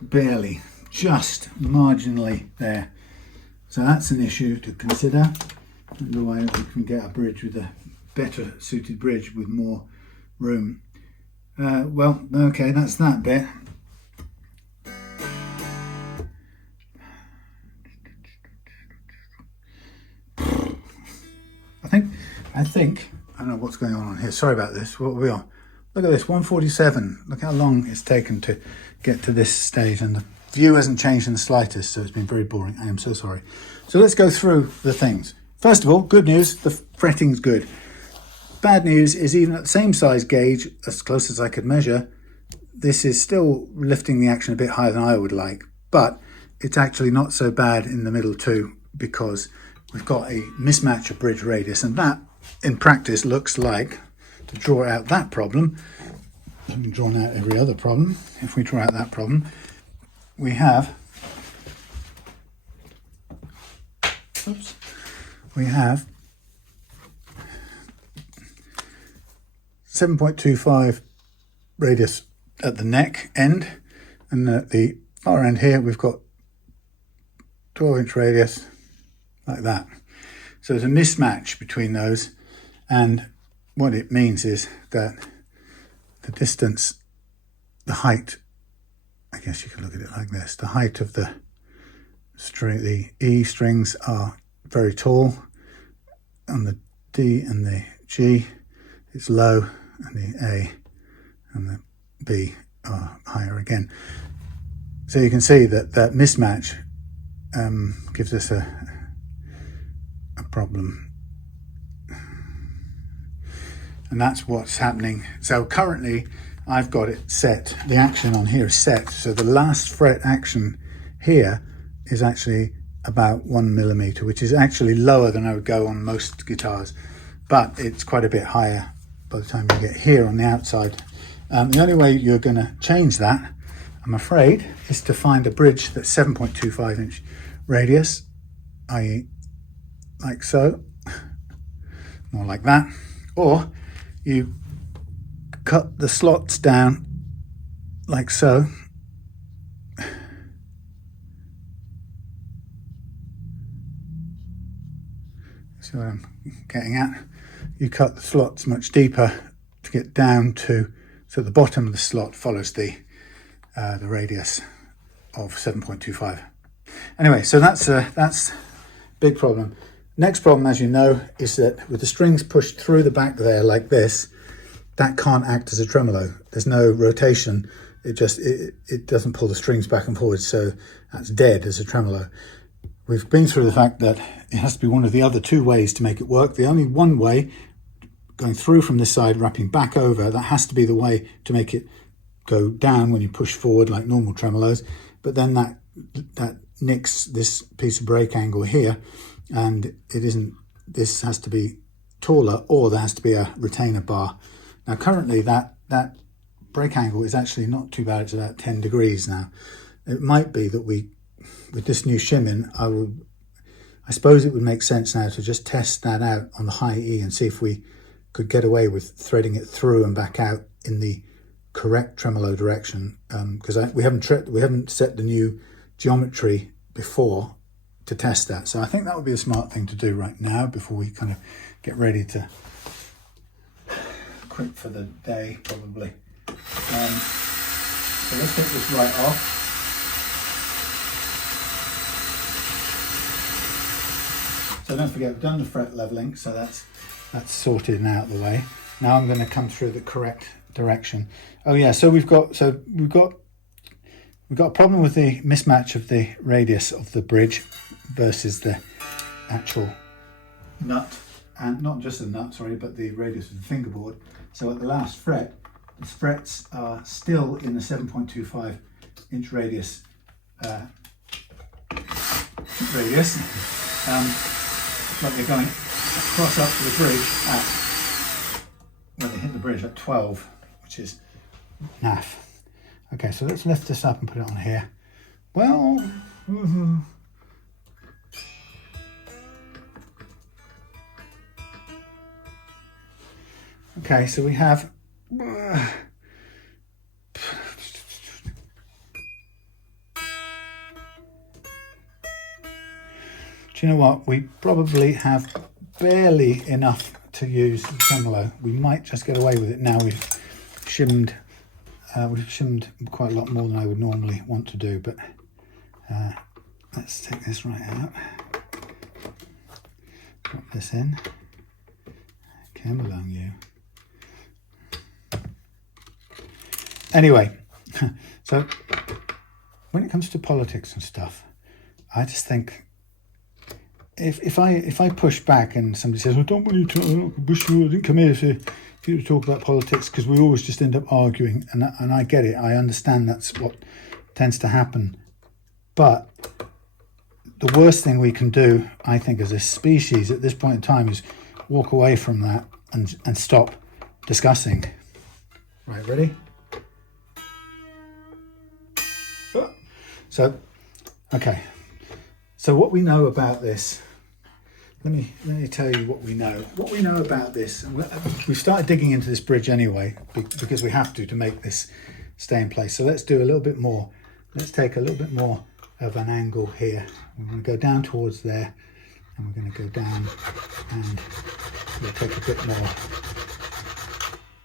Barely, just marginally there. So that's an issue to consider. Otherwise we can get a bridge with a better suited bridge with more room. Well, okay, that's that bit. I think, I don't know what's going on here. Sorry about this. What are we on? Look at this, 147. Look how long it's taken to get to this stage, and the view hasn't changed in the slightest, so it's been very boring. I am so sorry. So let's go through the things. First of all, good news, the fretting's good. Bad news is even at the same size gauge, as close as I could measure, this is still lifting the action a bit higher than I would like, but it's actually not so bad in the middle too, because we've got a mismatch of bridge radius, and that in practice looks like, to draw out that problem, having drawn out every other problem, if we draw out that problem, we have 7.25 radius at the neck end, and at the far end here we've got 12-inch radius like that. So there's a mismatch between those, and what it means is that the distance, the height, I guess you could look at it like this, the height of the string, the E strings are very tall. On the D and the G it's low, and the A and the B are higher again. So you can see that that mismatch gives us a problem. And that's what's happening. So currently I've got it set, the action on here is set, so the last fret action here is actually about 1 millimeter, which is actually lower than I would go on most guitars, but it's quite a bit higher by the time you get here on the outside. The only way you're going to change that, I'm afraid, is to find a bridge that's 7.25 inch radius, i.e. like so, more like that, or you cut the slots down like so. See what I'm getting at? You cut the slots much deeper to get down to, so the bottom of the slot follows the radius of 7.25. Anyway, so that's big problem. Next problem, as you know, is that with the strings pushed through the back there like this, that can't act as a tremolo. There's no rotation. It doesn't pull the strings back and forward, so that's dead as a tremolo. We've been through the fact that it has to be one of the other two ways to make it work. The only one way, going through from this side, wrapping back over, that has to be the way to make it go down when you push forward like normal tremolos. But then that nicks this piece of break angle here, and it isn't, this has to be taller, or there has to be a retainer bar. Now currently that break angle is actually not too bad, it's about 10 degrees now. It might be that with this new shim in, I suppose it would make sense now to just test that out on the high E and see if we could get away with threading it through and back out in the correct tremolo direction, because we haven't set the new geometry before to test that. So I think that would be a smart thing to do right now before we kind of get ready to quit for the day, probably. So let's take this right off. So don't forget, we've done the fret leveling, so that's sorted and out of the way. Now I'm going to come through the correct direction. Oh yeah, so we've got a problem with the mismatch of the radius of the bridge versus the actual nut, and not just the nut, sorry, but the radius of the fingerboard. So at the last fret, The sprets are still in the 7.25 inch radius but they're going across up to the bridge at, when they hit the bridge at 12, which is naff. Okay, so let's lift this up and put it on here. Well, okay, so we have do you know what? We probably have barely enough to use the tremolo. We might just get away with it now. We've shimmed quite a lot more than I would normally want to do, but let's take this right out. Drop this in. Come along, you. Anyway, so when it comes to politics and stuff, I just think if I push back and somebody says, "I don't want you to, I didn't come here to talk about politics," because we always just end up arguing, and I get it, I understand that's what tends to happen, but the worst thing we can do, I think, as a species at this point in time is walk away from that and stop discussing. Right, ready? So, okay. So what we know about this, let me tell you what we know. What we know about this, and we've started digging into this bridge anyway, because we have to make this stay in place. So let's do a little bit more. Let's take a little bit more of an angle here. We're going to go down towards there, and we're going to go down, and we'll take a bit more.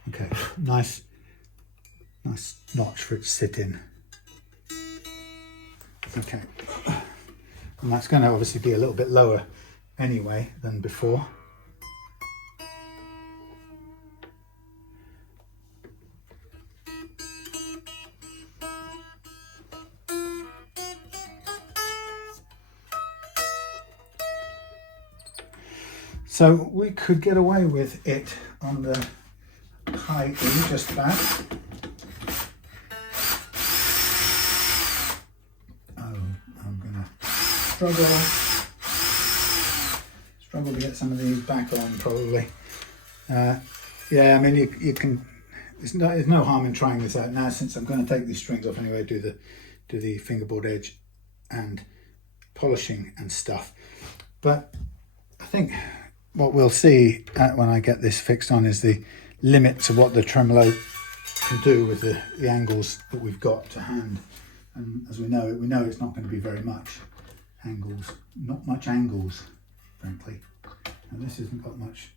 Okay, nice notch for it to sit in. Okay, and that's going to obviously be a little bit lower anyway than before. So we could get away with it on the high E, just that. I'm gonna struggle to get some of these back on, probably. Yeah, I mean, you can. There's no harm in trying this out now, since I'm going to take these strings off anyway. Do the fingerboard edge and polishing and stuff. But I think what we'll see when I get this fixed on is the limits of what the tremolo can do with the angles that we've got to hand. And as we know it's not going to be very much angles, not much angles, frankly. And this hasn't got much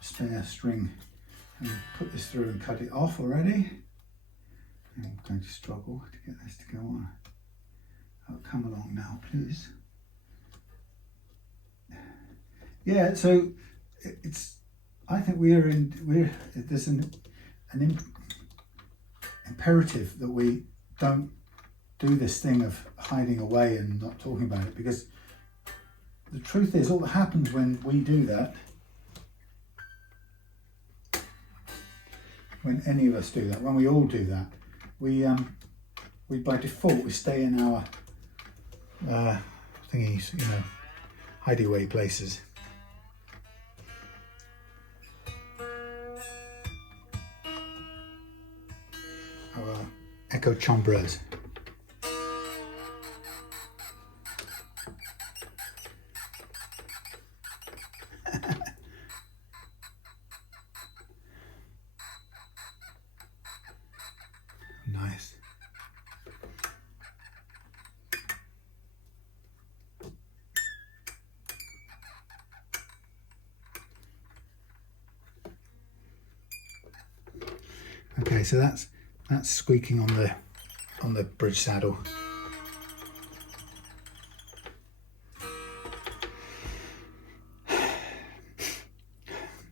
spare string. And put this through and cut it off already. And I'm going to struggle to get this to go on. Oh, come along now, please. Yeah, so it's. I think there's an imperative that we don't do this thing of hiding away and not talking about it, because the truth is, all that happens when we do that, when any of us do that, when we all do that, we by default we stay in our thingies, hideaway places. Our echo chambres. Nice. Okay, so that's squeaking on the bridge saddle.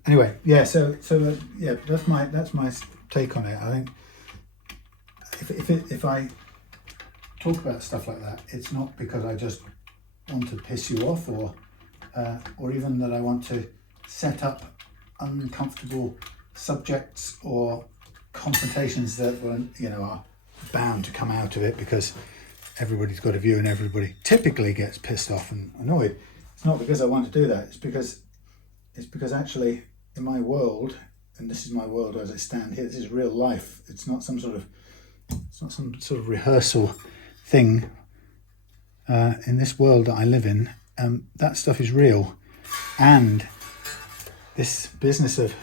Anyway, yeah. So yeah, that's my take on it. I think if I talk about stuff like that, it's not because I just want to piss you off, or even that I want to set up uncomfortable subjects or confrontations that will, are bound to come out of it because everybody's got a view and everybody typically gets pissed off and annoyed. It's not because I want to do that. It's because actually in my world, and this is my world as I stand here, this is real life. It's not some sort of rehearsal thing. In this world that I live in, that stuff is real, and this business of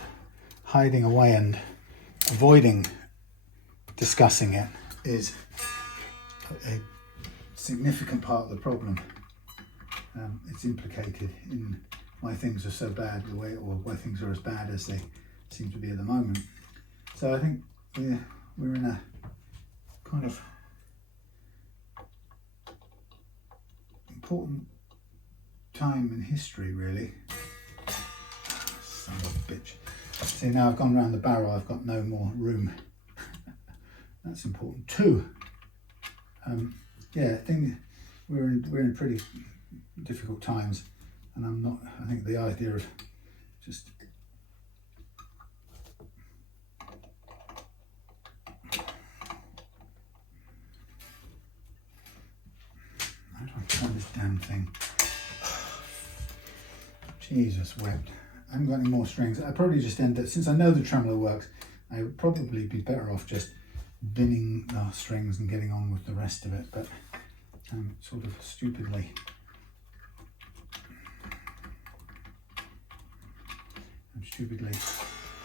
hiding away and avoiding discussing it is a significant part of the problem. It's implicated in why things are so bad, or why things are as bad as they seem to be at the moment. So I think we're in a kind of important time in history, really. Son of a bitch. See, now I've gone around the barrel, I've got no more room. That's important too. Yeah, I think we're in pretty difficult times, and I think the idea of just how do I turn this damn thing? Jesus wept. I haven't got any more strings. I probably just end it, since I know the tremolo works, I would probably be better off just binning the strings and getting on with the rest of it, but sort of stupidly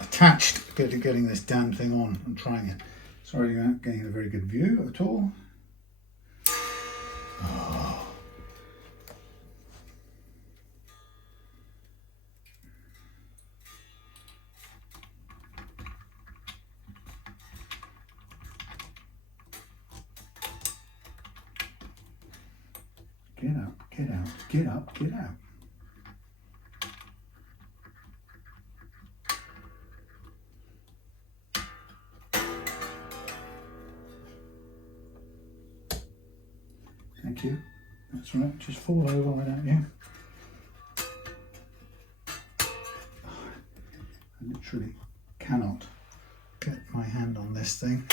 attached to getting this damn thing on and trying it. Sorry you're not getting a very good view at all. Oh. Get out, get out, get up, get out. Thank you. That's right, just fall over, why don't you? I literally cannot get my hand on this thing.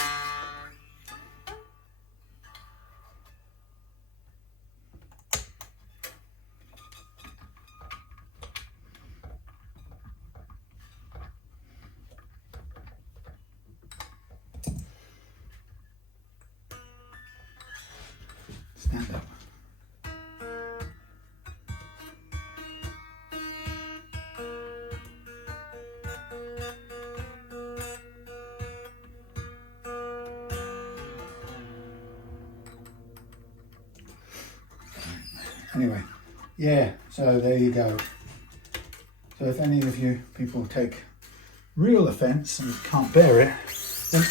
Stand up. Anyway, yeah, so there you go. So if any of you people take real offence and can't bear it, then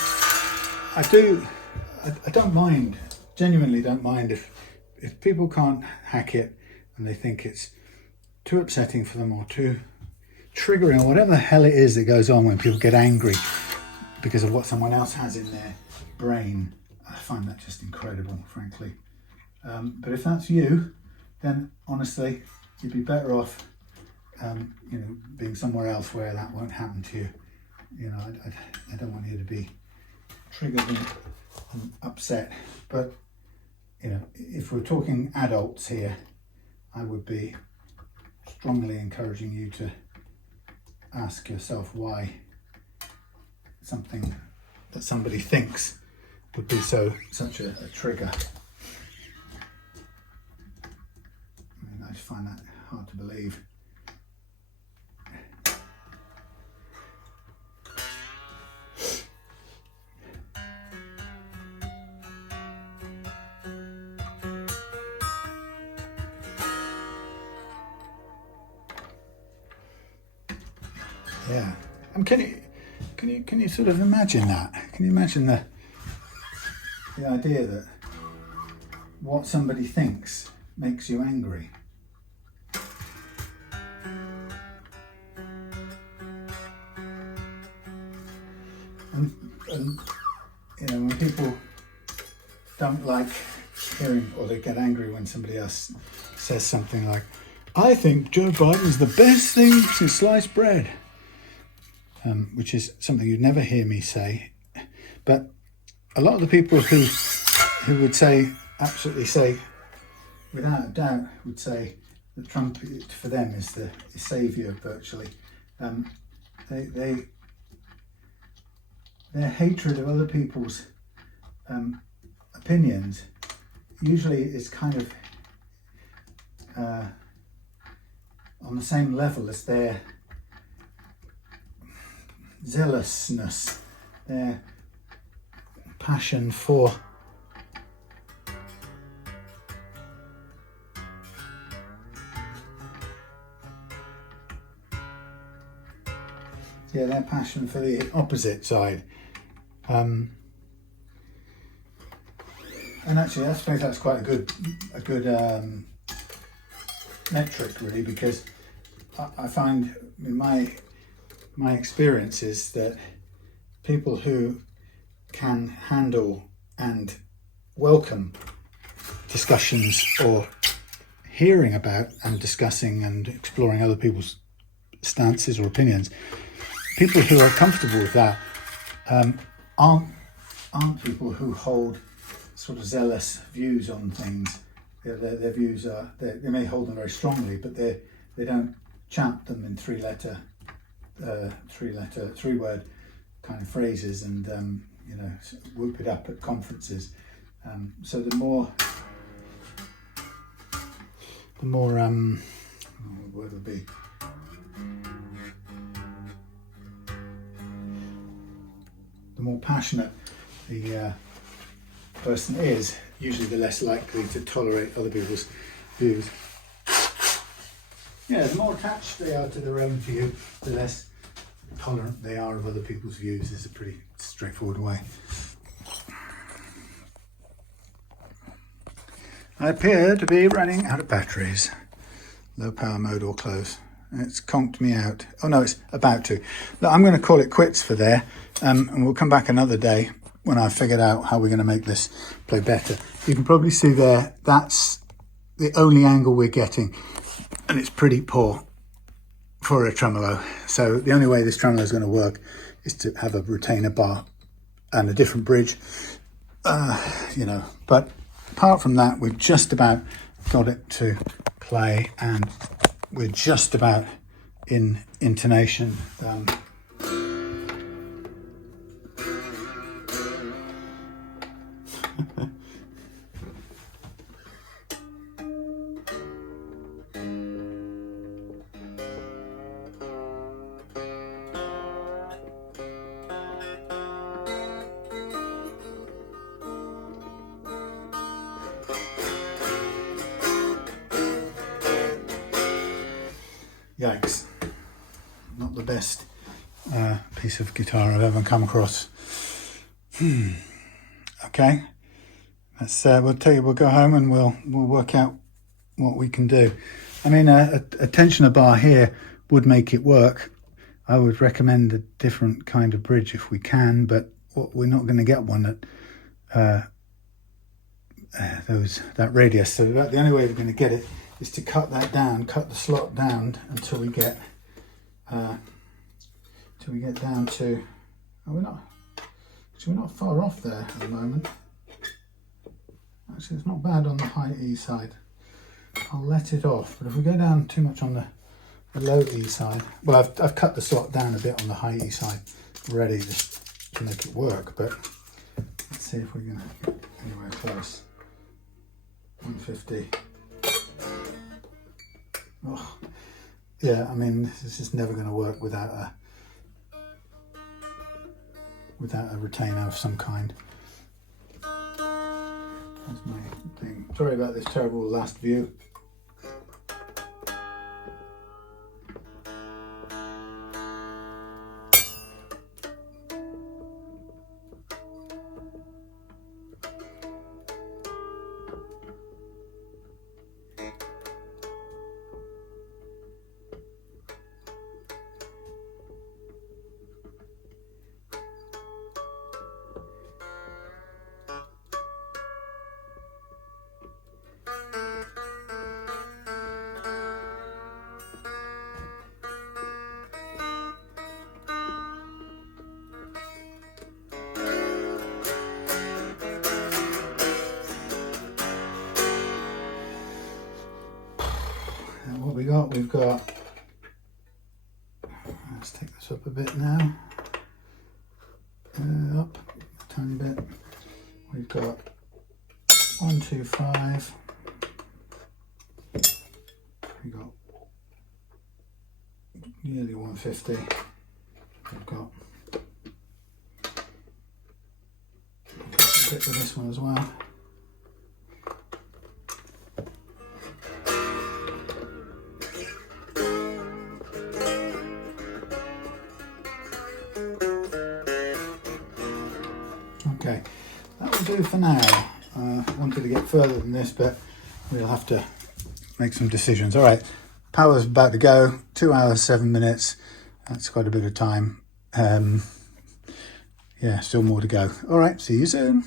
I don't mind, genuinely don't mind if people can't hack it and they think it's too upsetting for them or too triggering or whatever the hell it is that goes on when people get angry because of what someone else has in their brain. I find that just incredible, frankly. But if that's you, then honestly, you'd be better off, being somewhere else where that won't happen to you. I don't want you to be triggered and upset. But if we're talking adults here, I would be strongly encouraging you to ask yourself why something that somebody thinks would be such a trigger. I just find that hard to believe. Yeah, can you sort of imagine that? Can you imagine the idea that what somebody thinks makes you angry? And when people don't like hearing, or they get angry when somebody else says something like, "I think Joe Biden's the best thing since sliced bread." which is something you'd never hear me say. But a lot of the people who would say, absolutely say, without a doubt, would say the trumpet for them is the saviour virtually. Their hatred of other people's opinions usually is kind of on the same level as their zealousness, their passion for their passion for the opposite side. And actually, I suppose that's quite a good metric, really, because I find in my experience is that people who can handle and welcome discussions or hearing about and discussing and exploring other people's stances or opinions, people who are comfortable with that aren't people who hold sort of zealous views on things. Their views are, they may hold them very strongly, but they don't chant them in three-word kind of phrases and whoop it up at conferences. So the more what word would be? The more passionate the person is, usually the less likely to tolerate other people's views. Yeah, the more attached they are to their own view, the less tolerant they are of other people's views, is a pretty straightforward way. I appear to be running out of batteries. Low power mode or close. It's conked me out. Oh no, it's about to. Look, I'm going to call it quits for there, and we'll come back another day when I've figured out how we're going to make this play better. You can probably see there, that's the only angle we're getting, and it's pretty poor for a tremolo. So the only way this tremolo is going to work is to have a retainer bar and a different bridge, but apart from that, we've just about got it to play, and we're just about in intonation. Yikes, not the best piece of guitar I've ever come across. Okay, let's we'll go home and we'll work out what we can do. I mean, a tensioner bar here would make it work. I would recommend a different kind of bridge if we can, but we're not going to get one at that radius. So the only way we're going to get it is to cut that down, cut the slot down until we get down to. Oh, we're not far off there at the moment. Actually, it's not bad on the high E side. I'll let it off, but if we go down too much on the low E side, well, I've cut the slot down a bit on the high E side already just to make it work. But let's see if we can get anywhere close. 150. Oh, yeah, I mean, this is just never going to work without a retainer of some kind. That's my thing. Sorry about this terrible last view. And what we've got, let's take this up a bit now, up a tiny bit. We've got 125, we've got nearly 150, we've got a bit with this one as well. Okay, that will do for now. I wanted to get further than this, but we'll have to make some decisions. All right, power's about to go, 2 hours, 7 minutes. That's quite a bit of time. Yeah, still more to go. All right, see you soon.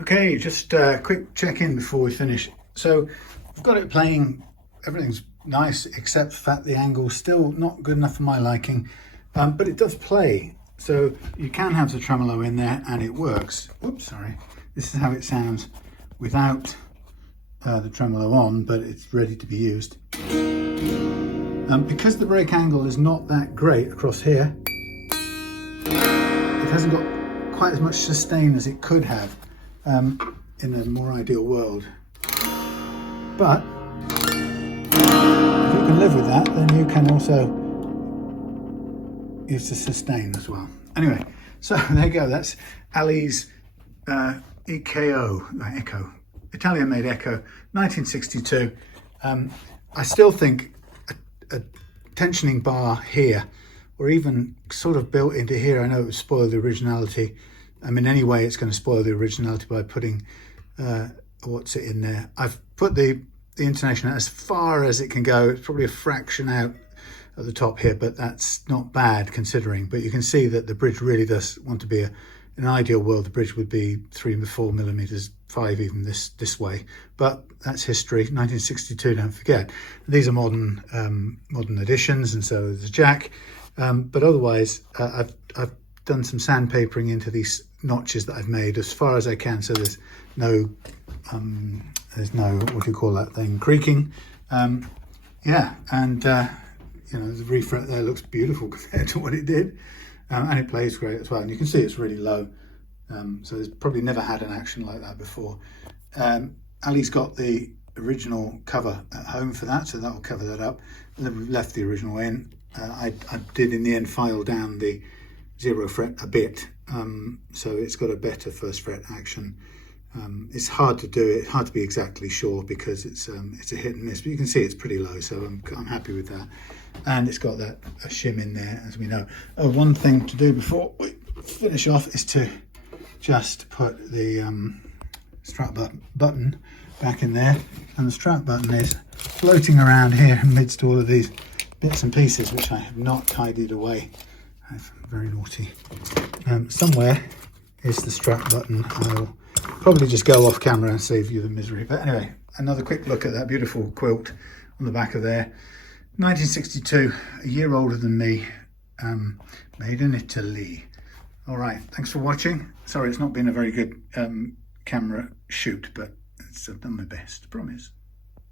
Okay, just a quick check-in before we finish. So I've got it playing, everything's nice, except the fact the angle's still not good enough for my liking, but it does play. So you can have the tremolo in there and it works. Oops, sorry. This is how it sounds without the tremolo on, but it's ready to be used. Because the break angle is not that great across here, it hasn't got quite as much sustain as it could have in a more ideal world. But if you can live with that, then you can also use the sustain as well. Anyway, so there you go. That's Ali's EKO, EKO, Italian-made EKO, 1962. I still think a tensioning bar here, or even sort of built into here, I know it would spoil the originality. I mean, anyway, it's going to spoil the originality by putting what's it in there. I've put the intonation as far as it can go. It's probably a fraction out at the top here, but that's not bad considering. But you can see that the bridge really does want to be in an ideal world, the bridge would be 3 or 4 millimeters, 5 even this way. But that's history. 1962, don't forget. These are modern additions, and so there's a jack. But otherwise, I've done some sandpapering into these notches that I've made as far as I can, so there's no what do you call that thing, creaking. Yeah, and you know, the refret there looks beautiful compared to what it did, and it plays great as well. And you can see it's really low, so it's probably never had an action like that before. Ali's got the original cover at home for that, so that will cover that up. And then we've left the original in. I did in the end file down the 0 fret a bit, so it's got a better first fret action. It's hard to do it, hard to be exactly sure because it's a hit and miss, but you can see it's pretty low, so I'm happy with that. And it's got a shim in there, as we know. Oh, one thing to do before we finish off is to just put the strap button back in there, and the strap button is floating around here amidst all of these bits and pieces which I have not tidied away. I'm very naughty. Somewhere is the strap button. I'll probably just go off camera and save you the misery. But anyway, another quick look at that beautiful quilt on the back of there. 1962, a year older than me, made in Italy. All right, thanks for watching. Sorry, it's not been a very good camera shoot, but I've done my best, promise.